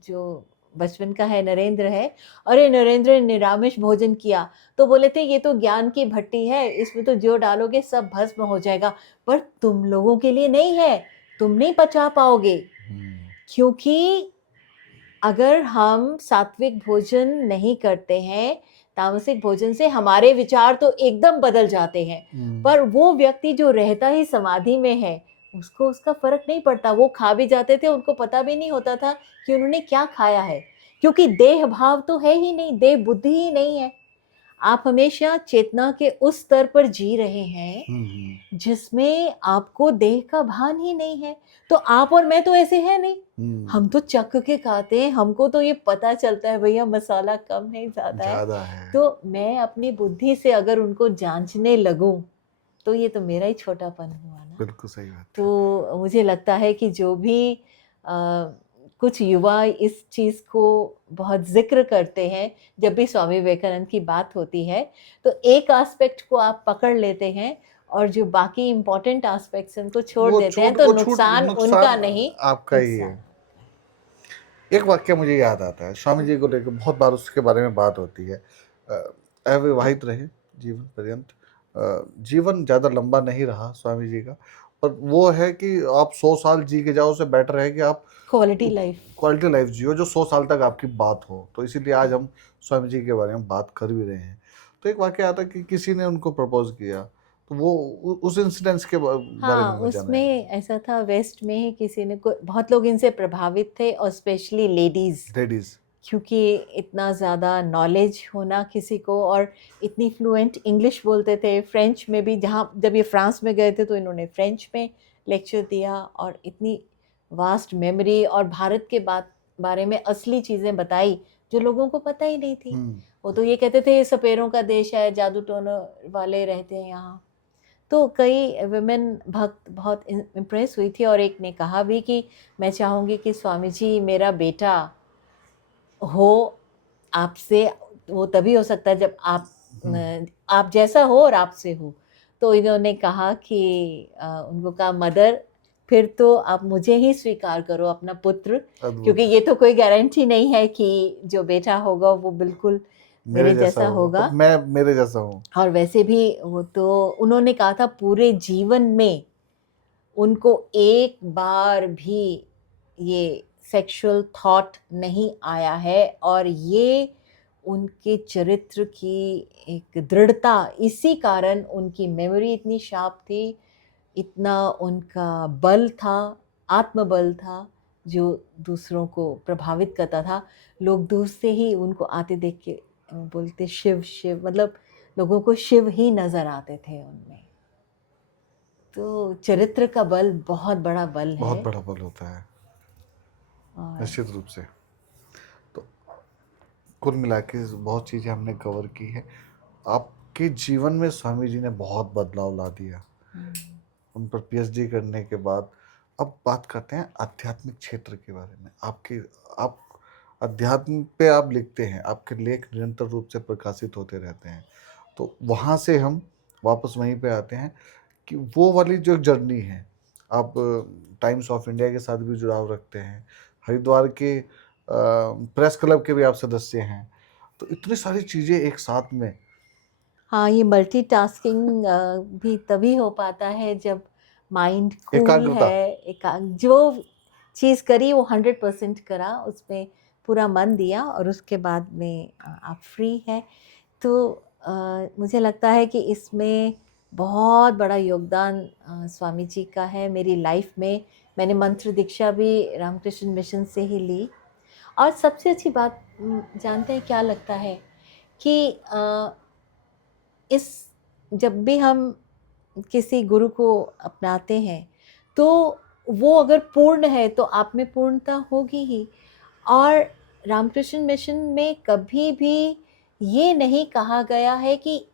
जो बचपन का है नरेंद्र है, अरे नरेंद्र ने निरामिष भोजन किया, तो बोले थे ये तो ज्ञान की भट्टी है, इसमें तो जो डालोगे सब भस्म हो जाएगा, पर तुम लोगों के लिए नहीं है, तुम नहीं पचा पाओगे। क्योंकि अगर हम सात्विक भोजन नहीं करते हैं, तामसिक भोजन से हमारे विचार तो एकदम बदल जाते हैं। पर वो व्यक्ति जो रहता ही समाधि में है, उसको उसका फर्क नहीं पड़ता। वो खा भी जाते थे, उनको पता भी नहीं होता था कि उन्होंने क्या खाया है, क्योंकि देह भाव तो है ही नहीं, देह बुद्धि ही नहीं है। आप हमेशा चेतना के उस स्तर पर जी रहे हैं जिसमें आपको देह का भान ही नहीं है। तो आप और मैं तो ऐसे हैं नहीं, हम तो चख के खाते हैं, हमको तो ये पता चलता है भैया मसाला कम है ज्यादा है। तो मैं अपनी बुद्धि से अगर उनको जांचने लगूं, तो ये तो मेरा ही छोटापन हुआ ना। ना। बिल्कुल सही बात है। तो मुझे लगता है कि जो भी कुछ युवा इस चीज़ को बहुत ज़िक्र करते हैं, जब भी स्वामी विवेकानंद की बात होती है, तो एक एस्पेक्ट को आप पकड़ लेते हैं और जो बाकी इम्पोर्टेंट एस्पेक्ट्स हैं उनको छोड़ देते हैं, तो वो छूट नुकसान उनका नुकसान नहीं, आपका ही है। इंसान। एक वाक्य मुझे याद आता है, स्वामी जी को लेकर बहुत बार उसके बारे में बात होती है। अविवाहित रहे जीवन पर्यंत। जीवन ज़्यादा लंबा नहीं रहा स्वामी जी का, पर वो है कि आप 100 साल जी के जाओ, उससे बेटर है कि आप क्वालिटी लाइफ। क्वालिटी लाइफ जियो जो 100 साल तक आपकी बात हो। तो इसीलिए आज हम स्वामी जी के बारे में बात कर भी रहे हैं। तो एक वाक्य आता कि किसी ने उनको प्रपोज किया, तो वो उस इंसिडेंस के बारे हाँ, में जानना है। उसमें ऐसा था, वेस्ट में किसी ने बहुत लोग इनसे प्रभावित थे और स्पेशली लेडीज़, लेडीज। क्योंकि इतना ज़्यादा नॉलेज होना किसी को और इतनी फ्लुएंट इंग्लिश बोलते थे, फ्रेंच में भी, जहाँ जब ये फ्रांस में गए थे तो इन्होंने फ्रेंच में लेक्चर दिया और इतनी वास्ट मेमोरी और भारत के बारे में असली चीज़ें बताई जो लोगों को पता ही नहीं थी। वो तो ये कहते थे ये सपेरों का देश है, जादू टोना वाले रहते हैं यहाँ। तो कई विमेन भक्त बहुत इम्प्रेस हुई थी और एक ने कहा भी कि मैं चाहूँगी कि स्वामी जी मेरा बेटा हो आपसे, वो तभी हो सकता है जब आप जैसा हो और आपसे हो। तो इन्होंने कहा कि उनको कहा मदर फिर तो आप मुझे ही स्वीकार करो अपना पुत्र, अद्भुत। क्योंकि ये तो कोई गारंटी नहीं है कि जो बेटा होगा वो बिल्कुल मेरे जैसा होगा। तो मैं मेरे जैसा हूँ। और वैसे भी वो तो उन्होंने कहा था पूरे जीवन में उनको एक बार भी ये सेक्सुअल थॉट नहीं आया है और ये उनके चरित्र की एक दृढ़ता, इसी कारण उनकी मेमोरी इतनी शार्प थी, इतना उनका बल था, आत्मबल था, जो दूसरों को प्रभावित करता था। लोग दूर से ही उनको आते देख के बोलते शिव शिव, मतलब लोगों को शिव ही नज़र आते थे उनमें। तो चरित्र का बल बहुत बड़ा बल बहुत है। बड़ा बल होता है, और निश्चित रूप से। तो कुल मिला के बहुत चीज़ें हमने कवर की है। आपके जीवन में स्वामी जी ने बहुत बदलाव ला दिया उन पर पीएचडी करने के बाद। अब बात करते हैं आध्यात्मिक क्षेत्र के बारे में। आप अध्यात्म पे आप लिखते हैं, आपके लेख निरंतर रूप से प्रकाशित होते रहते हैं। तो वहाँ से हम वापस वहीं पे आते हैं कि वो वाली जो जर्नी है, आप टाइम्स ऑफ इंडिया के साथ भी जुड़ाव रखते हैं, हरिद्वार के प्रेस क्लब के भी आप सदस्य हैं। तो इतनी सारी चीज़ें एक साथ में। हाँ, ये मल्टीटास्किंग भी तभी हो पाता है जब माइंड कूल एकाग्रता। है, जो चीज़ करी वो 100% करा, उसमें पूरा मन दिया और उसके बाद में आप फ्री है। तो मुझे लगता है कि इसमें बहुत बड़ा योगदान स्वामी जी का है मेरी लाइफ में। मैंने मंत्र दीक्षा भी रामकृष्ण मिशन से ही ली। और सबसे अच्छी बात जानते हैं क्या लगता है कि इस जब भी हम किसी गुरु को अपनाते हैं तो वो अगर पूर्ण है तो आप में पूर्णता होगी ही। और रामकृष्ण मिशन में कभी भी ये नहीं कहा गया है कि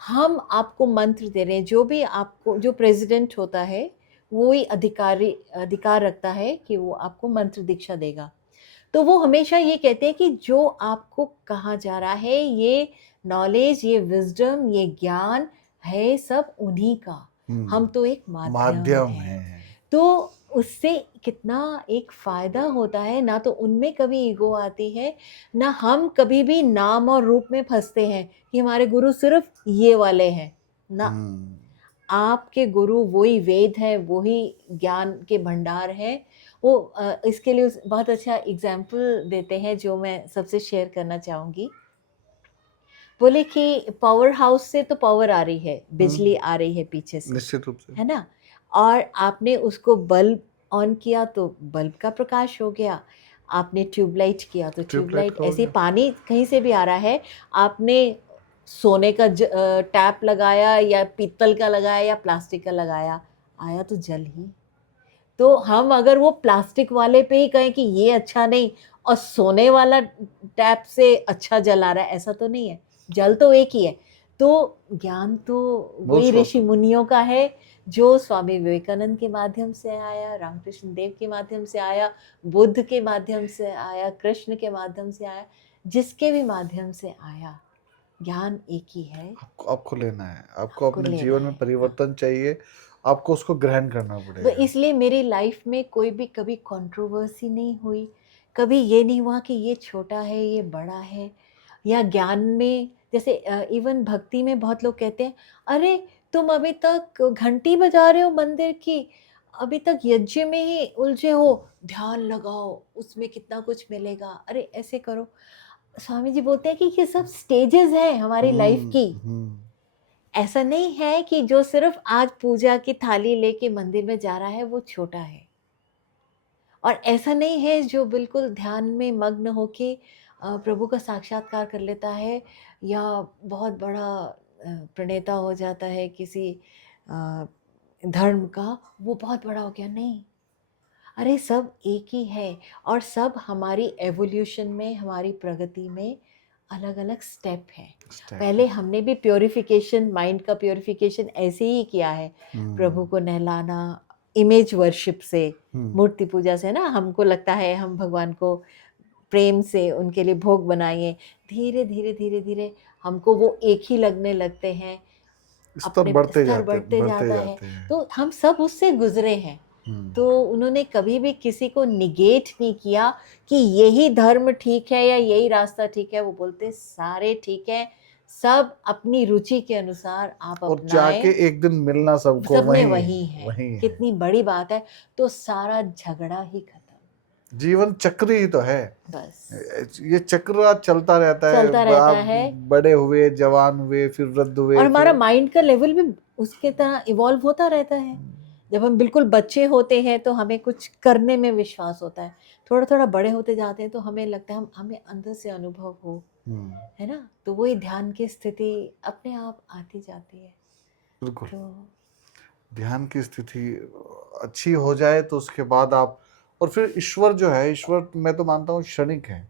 हम आपको मंत्र दे रहे हैं। जो भी आपको, जो प्रेसिडेंट होता है वो ही अधिकार रखता है कि वो आपको मंत्र दीक्षा देगा। तो वो हमेशा ये कहते हैं कि जो आपको कहा जा रहा है, ये नॉलेज, ये विजडम, ये ज्ञान है सब उन्हीं का। हम तो एक माध्यम माध्यम हैं। है। तो उससे कितना एक फ़ायदा होता है, ना तो उनमें कभी ईगो आती है, ना हम कभी भी नाम और रूप में फँसते हैं कि हमारे गुरु सिर्फ़ ये वाले हैं। ना, आपके गुरु वही वेद है, वही ज्ञान के भंडार हैं। वो इसके लिए बहुत अच्छा एग्जाम्पल देते हैं जो मैं सबसे शेयर करना चाहूँगी। बोले कि पावर हाउस से तो पावर आ रही है, बिजली आ रही है पीछे से, निश्चित रूप से। है ना? और आपने उसको बल्ब ऑन किया तो बल्ब का प्रकाश हो गया, आपने ट्यूबलाइट किया तो ट्यूबलाइट ट्यूबलाइट, का हो ऐसे गया। पानी कहीं से भी आ रहा है। आपने सोने का टैप लगाया या पीतल का लगाया या प्लास्टिक का लगाया, आया तो जल ही। तो हम अगर वो प्लास्टिक वाले पे ही कहें कि ये अच्छा नहीं और सोने वाला टैप से अच्छा जल आ रहा है, ऐसा तो नहीं है। जल तो एक ही है। तो ज्ञान तो मूल वही स्रोत। ऋषि मुनियों का है जो स्वामी विवेकानंद के माध्यम से आया, रामकृष्ण देव के माध्यम से आया, बुद्ध के माध्यम से आया, कृष्ण के माध्यम से आया, जिसके भी माध्यम से आया, ज्ञान एक ही है। आपको लेना है, आपको आपको अपने लेना जीवन में है। परिवर्तन चाहिए, आपको उसको ग्रहण करना तो पड़ेगा। इसलिए मेरी लाइफ में कोई भी कभी कंट्रोवर्सी नहीं हुई, कभी ये नहीं हुआ कि ये छोटा है, ये बड़ा है, या ज्ञान में जैसे इवन भक्ति में बहुत लोग कहते हैं, अरे तुम अभी तक घंटी बजा रहे हो मंदिर की, अभी तक यज्ञ में ही उलझे हो, ध्यान लगाओ, उसमें कितना कुछ मिलेगा, अरे ऐसे करो। स्वामी जी बोलते हैं कि ये सब स्टेजेस हैं हमारी लाइफ की। ऐसा नहीं है कि जो सिर्फ आज पूजा की थाली लेके मंदिर में जा रहा है वो छोटा है, और ऐसा नहीं है जो बिल्कुल ध्यान में मग्न होके प्रभु का साक्षात्कार कर लेता है या बहुत बड़ा प्रणेता हो जाता है किसी अ, धर्म का, वो बहुत बड़ा हो गया, नहीं। अरे सब एक ही है, और सब हमारी एवोल्यूशन में, हमारी प्रगति में अलग अलग स्टेप है। पहले हमने भी प्योरिफिकेशन, माइंड का प्योरिफिकेशन ऐसे ही किया है, प्रभु को नहलाना, इमेज वर्शिप से, मूर्ति पूजा से ना, हमको लगता है हम भगवान को प्रेम से उनके लिए भोग बनाइए, धीरे धीरे धीरे धीरे हमको वो एक ही लगने लगते हैं, स्तर अपने बढ़ते स्तर जाते बढ़ते बढ़ते जाता है। जाते हैं। तो हम सब उससे गुजरे हैं। तो उन्होंने कभी भी किसी को निगेट नहीं किया कि यही धर्म ठीक है या यही रास्ता ठीक है, वो बोलते सारे ठीक है, सब अपनी रुचि के अनुसार आप और जाके अपनाएं, एक दिन मिलना सबको सब में वही वही है, है। कितनी बड़ी बात है। तो सारा झगड़ा ही खत्म, जीवन चक्र ही तो है, बस ये चक्र आज चलता रहता है। चलता रहता आप है। बड़े हुए, जवान हुए, फिर वृद्ध हुए, और फिर हमारा माइंड का लेवल भी उसके तरह इवॉल्व होता रहता है। जब हम बिल्कुल बच्चे होते हैं तो हमें कुछ करने में विश्वास होता है, थोड़ा थोड़ा बड़े होते जाते हैं तो हमें लगता है हमें अंदर से अनुभव हो, है ना, तो वही ध्यान की स्थिति अपने आप आती जाती है। बिल्कुल। तो ध्यान की स्थिति अच्छी हो जाए तो उसके बाद आप, और फिर ईश्वर जो है, ईश्वर मैं तो मानता हूँ क्षणिक है।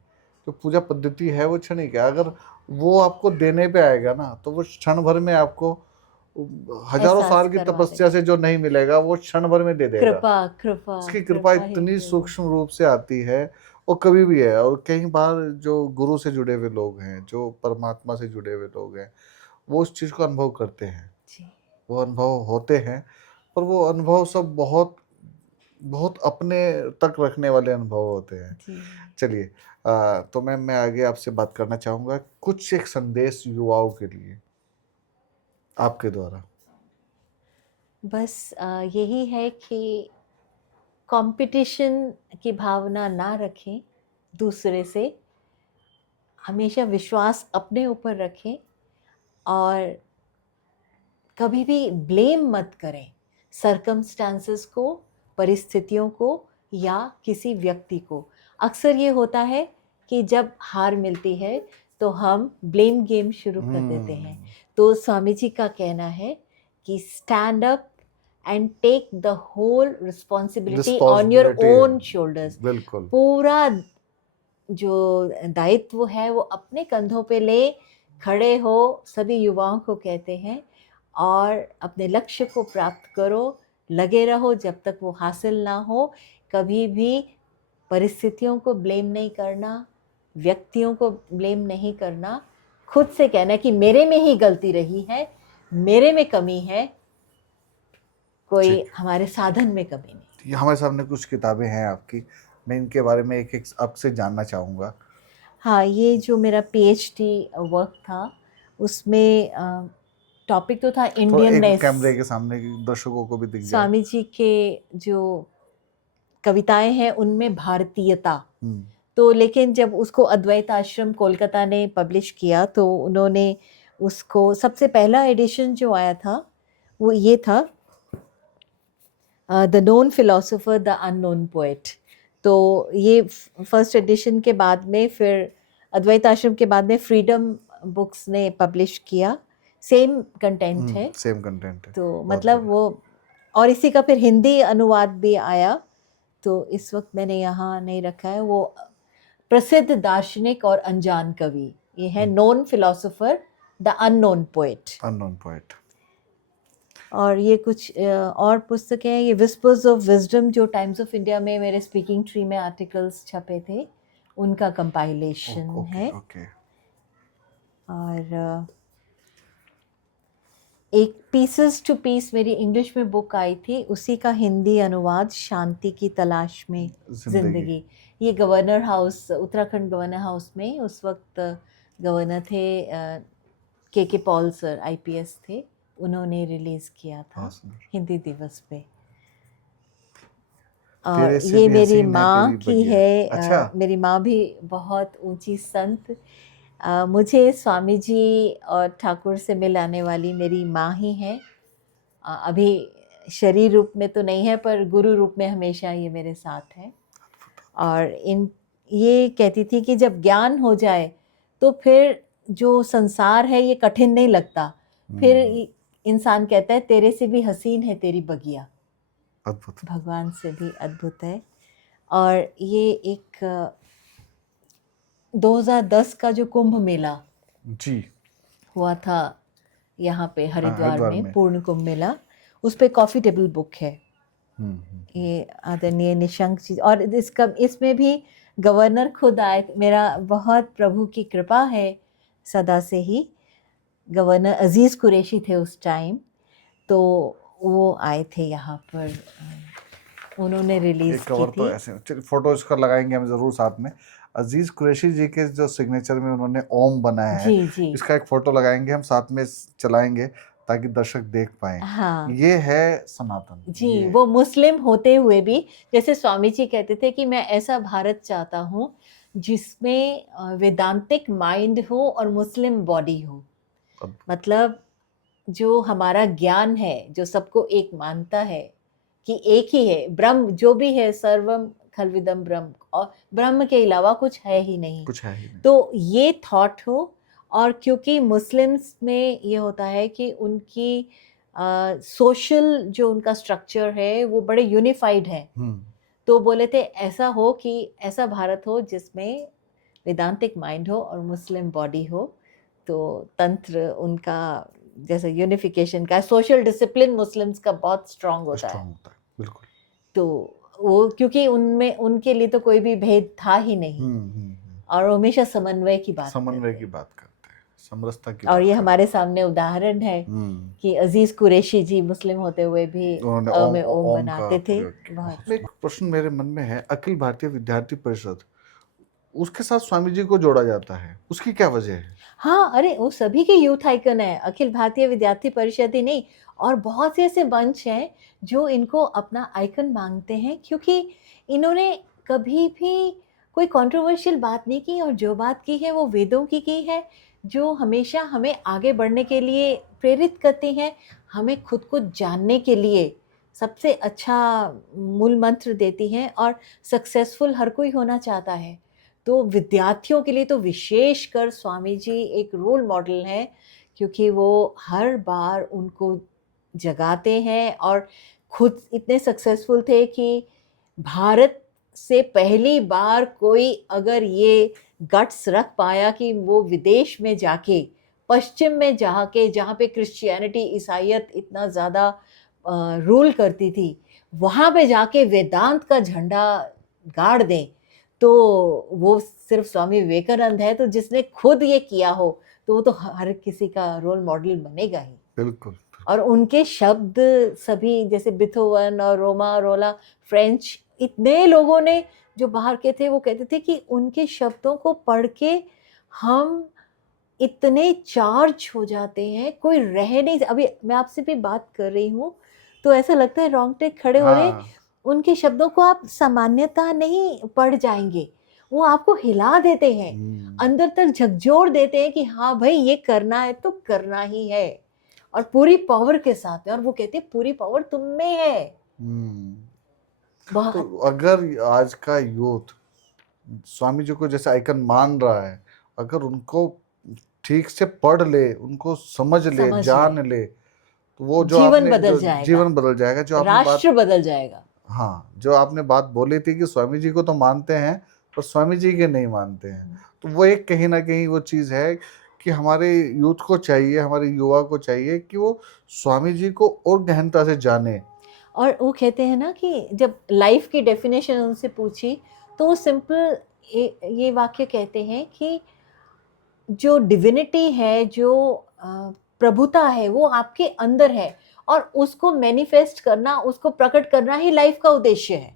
जो पूजा पद्धति है वो क्षणिक है, अगर वो आपको देने पे आएगा ना तो वो क्षण भर में आपको हजारों एहसास साल की करवा तपस्या देगा, से जो नहीं मिलेगा वो क्षण भर में दे देगा। कृपा कृपा उसकी कृपा कृपा ही इतनी कृपा। सूक्ष्म रूप से आती है, और कभी भी है। और कई बार जो गुरु से जुड़े हुए लोग हैं, जो परमात्मा से जुड़े हुए लोग हैं, वो उस चीज़ को अनुभव करते हैं, जी वो अनुभव होते हैं। पर वो अनुभव सब बहुत बहुत अपने तक रखने वाले अनुभव होते हैं। जी। चलिए, तो मैं आगे आपसे बात करना चाहूँगा, कुछ एक संदेश युवाओं के लिए आपके द्वारा। बस यही है कि कंपटीशन की भावना ना रखें दूसरे से, हमेशा विश्वास अपने ऊपर रखें, और कभी भी ब्लेम मत करें सरकमस्टांसेस को, परिस्थितियों को, या किसी व्यक्ति को। अक्सर ये होता है कि जब हार मिलती है तो हम ब्लेम गेम शुरू कर देते हैं। तो स्वामी जी का कहना है कि stand up and take the whole responsibility on your own shoulders. बिल्कुल। पूरा जो दायित्व है वो अपने कंधों पे ले खड़े हो, सभी युवाओं को कहते हैं, और अपने लक्ष्य को प्राप्त करो, लगे रहो जब तक वो हासिल ना हो। कभी भी परिस्थितियों को ब्लेम नहीं करना, व्यक्तियों को ब्लेम नहीं करना, खुद से कहना कि मेरे में ही गलती रही है, मेरे में कमी है, कोई ठीक। हमारे साधन में कमी नहीं। ये हमारे सामने कुछ किताबें हैं आपकी, मैं इनके बारे में एक एक आपसे जानना चाहूँगा। हाँ, ये जो मेरा पीएचडी वर्क था उसमें टॉपिक तो था थोड़ा एक इंडियननेस। कैमरे के सामने दर्शकों को भी दिख जाए। स्वामी जी के जो कविताएं हैं उनमें भारतीयता, तो लेकिन जब उसको अद्वैत आश्रम कोलकाता ने पब्लिश किया तो उन्होंने उसको, सबसे पहला एडिशन जो आया था वो ये था, the known philosopher the unknown poet. तो ये फर्स्ट एडिशन के बाद में फिर अद्वैत आश्रम के बाद में फ्रीडम बुक्स ने पब्लिश किया, सेम कंटेंट है। सेम कंटेंट है, तो मतलब वो, और इसी का फिर हिंदी अनुवाद भी आया, तो इस वक्त मैंने यहाँ नहीं रखा है। वो प्रसिद्ध दार्शनिक और अनजान कवि, ये है known philosopher the unknown poet. Unknown poet. और ये कुछ और पुस्तकें हैं, ये विस्पर्स ऑफ विजडम जो टाइम्स ऑफ इंडिया में मेरे स्पीकिंग ट्री में आर्टिकल्स छपे थे, उनका कंपाइलेशन ओके है। ओके। और एक पीसेस टू पीस मेरी इंग्लिश में बुक आई थी, उसी का हिंदी अनुवाद शांति की तलाश में जिंदगी। ये governor house, Uttarakhand governor house में उस वक्त गवर्नर थे के पॉल सर, आईपीएस थे, उन्होंने रिलीज किया था हिंदी दिवस पे। और ये मेरी माँ की है। अच्छा। मेरी माँ भी बहुत ऊंची संत। मुझे स्वामी जी और ठाकुर से मिलाने वाली मेरी माँ ही है। अभी शरीर रूप में तो नहीं है, पर गुरु रूप में हमेशा ये मेरे साथ है। और ये कहती थी कि जब ज्ञान हो जाए तो फिर जो संसार है ये कठिन नहीं लगता, फिर इंसान कहता है तेरे से भी हसीन है तेरी बगिया। अद्भुत। भगवान से भी अद्भुत है। और ये एक 2010 का जो कुंभ मेला जी हुआ था यहाँ पे हरिद्वार हरिद्वार में, पूर्ण कुंभ मेला, उस पे कॉफ़ी टेबल बुक है। ये आदरणीय निशंक जी, और इसमें भी गवर्नर खुद आए। मेरा बहुत प्रभु की कृपा है सदा से ही। गवर्नर अजीज़ कुरैशी थे उस टाइम, तो वो आए थे यहाँ पर, उन्होंने रिलीज की कवर थी। तो ऐसे फोटो इसका लगाएंगे हम जरूर साथ में। अजीज कुरैशी जी के जो सिग्नेचर में उन्होंने ओम बनाया है, जी जी, इसका एक फोटो लगाएंगे हम साथ में, चलाएंगे ताकि दर्शक देख पाए। हाँ ये है सनातन जी। ये। वो मुस्लिम होते हुए भी, जैसे स्वामी जी कहते थे कि मैं ऐसा भारत चाहता हूँ जिसमें वेदांतिक माइंड हो और मुस्लिम बॉडी हो। मतलब जो हमारा ज्ञान है, जो सबको एक मानता है कि एक ही है ब्रह्म, जो भी है सर्वम खलविदम ब्रह्म, और ब्रह्म के अलावा कुछ है ही नहीं, कुछ है ही नहीं। तो ये थॉट हो। और क्योंकि मुस्लिम्स में ये होता है कि उनकी सोशल जो उनका स्ट्रक्चर है वो बड़े यूनिफाइड है, तो बोले थे ऐसा हो कि ऐसा भारत हो जिसमें वेदांतिक माइंड हो और मुस्लिम बॉडी हो। तो तंत्र उनका जैसे यूनिफिकेशन का, सोशल डिसिप्लिन मुस्लिम्स का बहुत स्ट्रांग होता है। बिल्कुल। तो वो क्योंकि उनमें, उनके लिए तो कोई भी भेद था ही नहीं, और हमेशा समन्वय की बात करते हैं, समरसता की और बात ये करते हमारे सामने उदाहरण है कि अजीज कुरैशी जी मुस्लिम होते हुए भी उन्होंने में ओम का बनाते थे। प्रयोग किया। एक प्रश्न मेरे मन में है, अखिल भारतीय विद्यार्थी परिषद, उसके साथ स्वामी जी को जोड़ा जाता है, उसकी क्या वजह है? हाँ, अरे वो सभी के यूथ आइकन है, अखिल भारतीय विद्यार्थी परिषद ही नहीं, और बहुत से ऐसे मंच हैं जो इनको अपना आइकन मांगते हैं, क्योंकि इन्होंने कभी भी कोई कंट्रोवर्शियल बात नहीं की, और जो बात की है वो वेदों की है, जो हमेशा हमें आगे बढ़ने के लिए प्रेरित करती हैं, हमें खुद को जानने के लिए सबसे अच्छा मूल मंत्र देती हैं, और सक्सेसफुल हर कोई होना चाहता है। तो विद्यार्थियों के लिए तो विशेषकर स्वामी जी एक रोल मॉडल हैं, क्योंकि वो हर बार उनको जगाते हैं, और खुद इतने सक्सेसफुल थे कि भारत से पहली बार कोई अगर ये गट्स रख पाया कि वो विदेश में जाके, पश्चिम में जाके, जहाँ पे क्रिश्चियनिटी, ईसाइयत इतना ज़्यादा रूल करती थी, वहाँ पे जाके वेदांत का झंडा गाड़ दें, तो वो सिर्फ स्वामी विवेकानंद है। तो जिसने खुद ये किया हो तो वो तो हर किसी का रोल मॉडल बनेगा ही। बिल्कुल। और उनके शब्द सभी, जैसे बिथोवन और रोमा रोला, फ्रेंच, इतने लोगों ने जो बाहर के थे वो कहते थे कि उनके शब्दों को पढ़ के हम इतने चार्ज हो जाते हैं, कोई रह नहीं। अभी मैं आपसे भी बात कर रही हूँ तो ऐसा लगता है रोंगटे खड़े हो रहे। उनके शब्दों को आप सामान्यता नहीं पढ़ जाएंगे, वो आपको हिला देते हैं, अंदर तक झकझोर देते हैं कि हाँ भाई ये करना है तो करना ही है, और पूरी पावर के साथ है। और वो कहते हैं पूरी पावर तुम में है। तो अगर आज का यूथ स्वामी जी को जैसे आइकन मान रहा है, अगर उनको ठीक से पढ़ ले, उनको समझ ले, जान ले, तो वो जो जीवन आपने बदल जाएगा, जीवन बदल जाएगा, जो आपने राष्ट्र बदल जाएगा। हाँ, जो आपने बात बोली थी कि स्वामी जी को तो मानते हैं पर स्वामी जी के नहीं मानते हैं, तो वो एक कहीं ना कहीं वो चीज़ है कि हमारे यूथ को चाहिए, हमारे युवा को चाहिए कि वो स्वामी जी को और गहनता से जाने। और वो कहते हैं ना कि जब लाइफ की डेफिनेशन उनसे पूछी तो वो सिंपल ये वाक्य कहते हैं कि जो डिविनिटी है, जो प्रभुता है, वो आपके अंदर है और उसको मैनिफेस्ट करना, उसको प्रकट करना ही लाइफ का उद्देश्य है।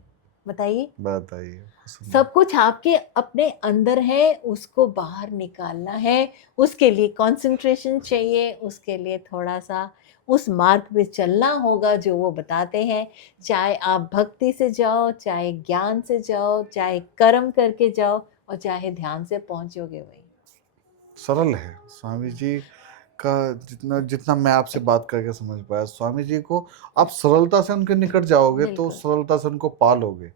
बताइए? बताइए, बहुत सुंदर। सब कुछ आपके अपने अंदर है, उसको बाहर निकालना है, उसके लिए कंसंट्रेशन चाहिए, उसके लिए थोड़ा-सा उस मार्ग पे चलना होगा जो वो बताते हैं। चाहे आप भक्ति से जाओ, चाहे ज्ञान से जाओ, चाहे कर्म करके जाओ और चाहे ध्यान से पहुँचोगे वहीं। सरल है स्वामी जी का। जितना जितना मैं आपसे बात करके समझ पाया, स्वामी जी को आप सरलता से उनके निकट जाओगे तो बिल्कुल। सरलता से उनको पालोगे।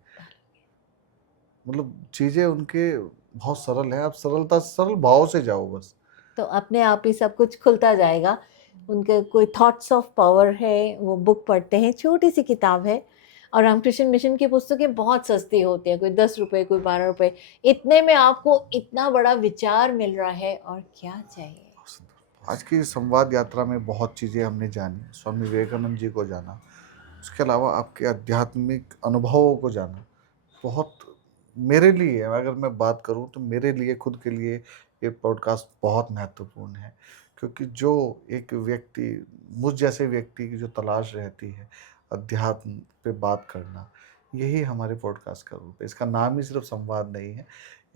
मतलब चीजें उनके बहुत सरल है, आप सरलता से, सरल भाव से जाओ बस। तो अपने आप ही सब कुछ खुलता जाएगा। उनके कोई थॉट्स ऑफ पावर है, वो बुक पढ़ते हैं, छोटी-सी किताब है और रामकृष्ण मिशन की पुस्तकें बहुत सस्ती होती हैं, कोई 10 रुपए, कोई 12 रुपए। इतने में आपको इतना बड़ा विचार मिल रहा है और क्या चाहिए? आज की संवाद यात्रा में बहुत चीज़ें हमने जानी, स्वामी विवेकानंद जी को जाना, उसके अलावा आपके आध्यात्मिक अनुभवों को जाना। बहुत मेरे लिए, अगर मैं बात करूं तो मेरे लिए, खुद के लिए ये पॉडकास्ट बहुत महत्वपूर्ण है, क्योंकि जो एक व्यक्ति, मुझ जैसे व्यक्ति की जो तलाश रहती है अध्यात्म पे बात करना, यही हमारे पॉडकास्ट का रूप है। इसका नाम ही सिर्फ संवाद नहीं है,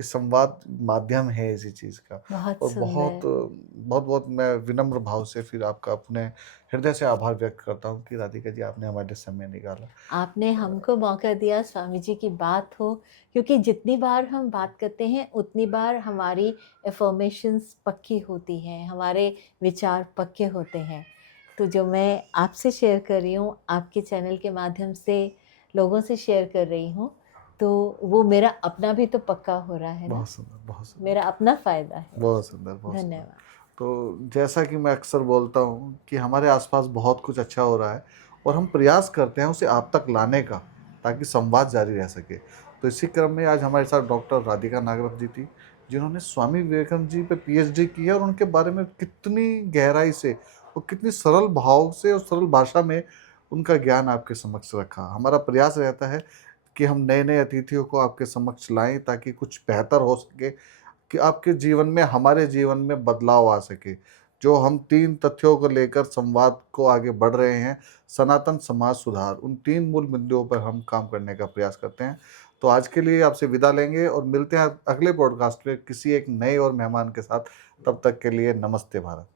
ये संवाद माध्यम है इसी चीज़ का। बहुत और बहुत सुंदर। बहुत बहुत मैं विनम्र भाव से फिर आपका अपने हृदय से आभार व्यक्त करता हूँ कि राधिका जी, आपने हमारे लिए समय निकाला। आपने हमको मौका दिया स्वामी जी की बात हो, क्योंकि जितनी बार हम बात करते हैं उतनी बार हमारी अफ़र्मेशंस पक्की होती हैं, हमारे विचार पक्के होते हैं। तो जो मैं आपसे शेयर कर रही हूँ, आपके चैनल के माध्यम से लोगों से शेयर कर रही हूँ, तो वो मेरा अपना भी तो पक्का हो रहा है ना, बहुत सुंदर, बहुत सुंदर, मेरा अपना फ़ायदा है बहुत उसमें। सुंदर, बहुत सुंदर। धन्यवाद। तो जैसा कि मैं अक्सर बोलता हूँ कि हमारे आसपास बहुत कुछ अच्छा हो रहा है और हम प्रयास करते हैं उसे आप तक लाने का, ताकि संवाद जारी रह सके। तो इसी क्रम में आज हमारे साथ डॉक्टर राधिका नागरथ जी थी, जिन्होंने स्वामी विवेकानंद जी पे पीएचडी की है और उनके बारे में कितनी गहराई से और कितनी सरल भाव से और सरल भाषा में उनका ज्ञान आपके समक्ष रखा। हमारा प्रयास रहता है कि हम नए नए अतिथियों को आपके समक्ष लाएं, ताकि कुछ बेहतर हो सके, कि आपके जीवन में, हमारे जीवन में बदलाव आ सके। जो हम 3 तथ्यों को लेकर संवाद को आगे बढ़ रहे हैं, सनातन समाज सुधार, उन 3 मूल बिंदुओं पर हम काम करने का प्रयास करते हैं। तो आज के लिए आपसे विदा लेंगे और मिलते हैं अगले पॉडकास्ट में किसी एक नए और मेहमान के साथ। तब तक के लिए नमस्ते भारत।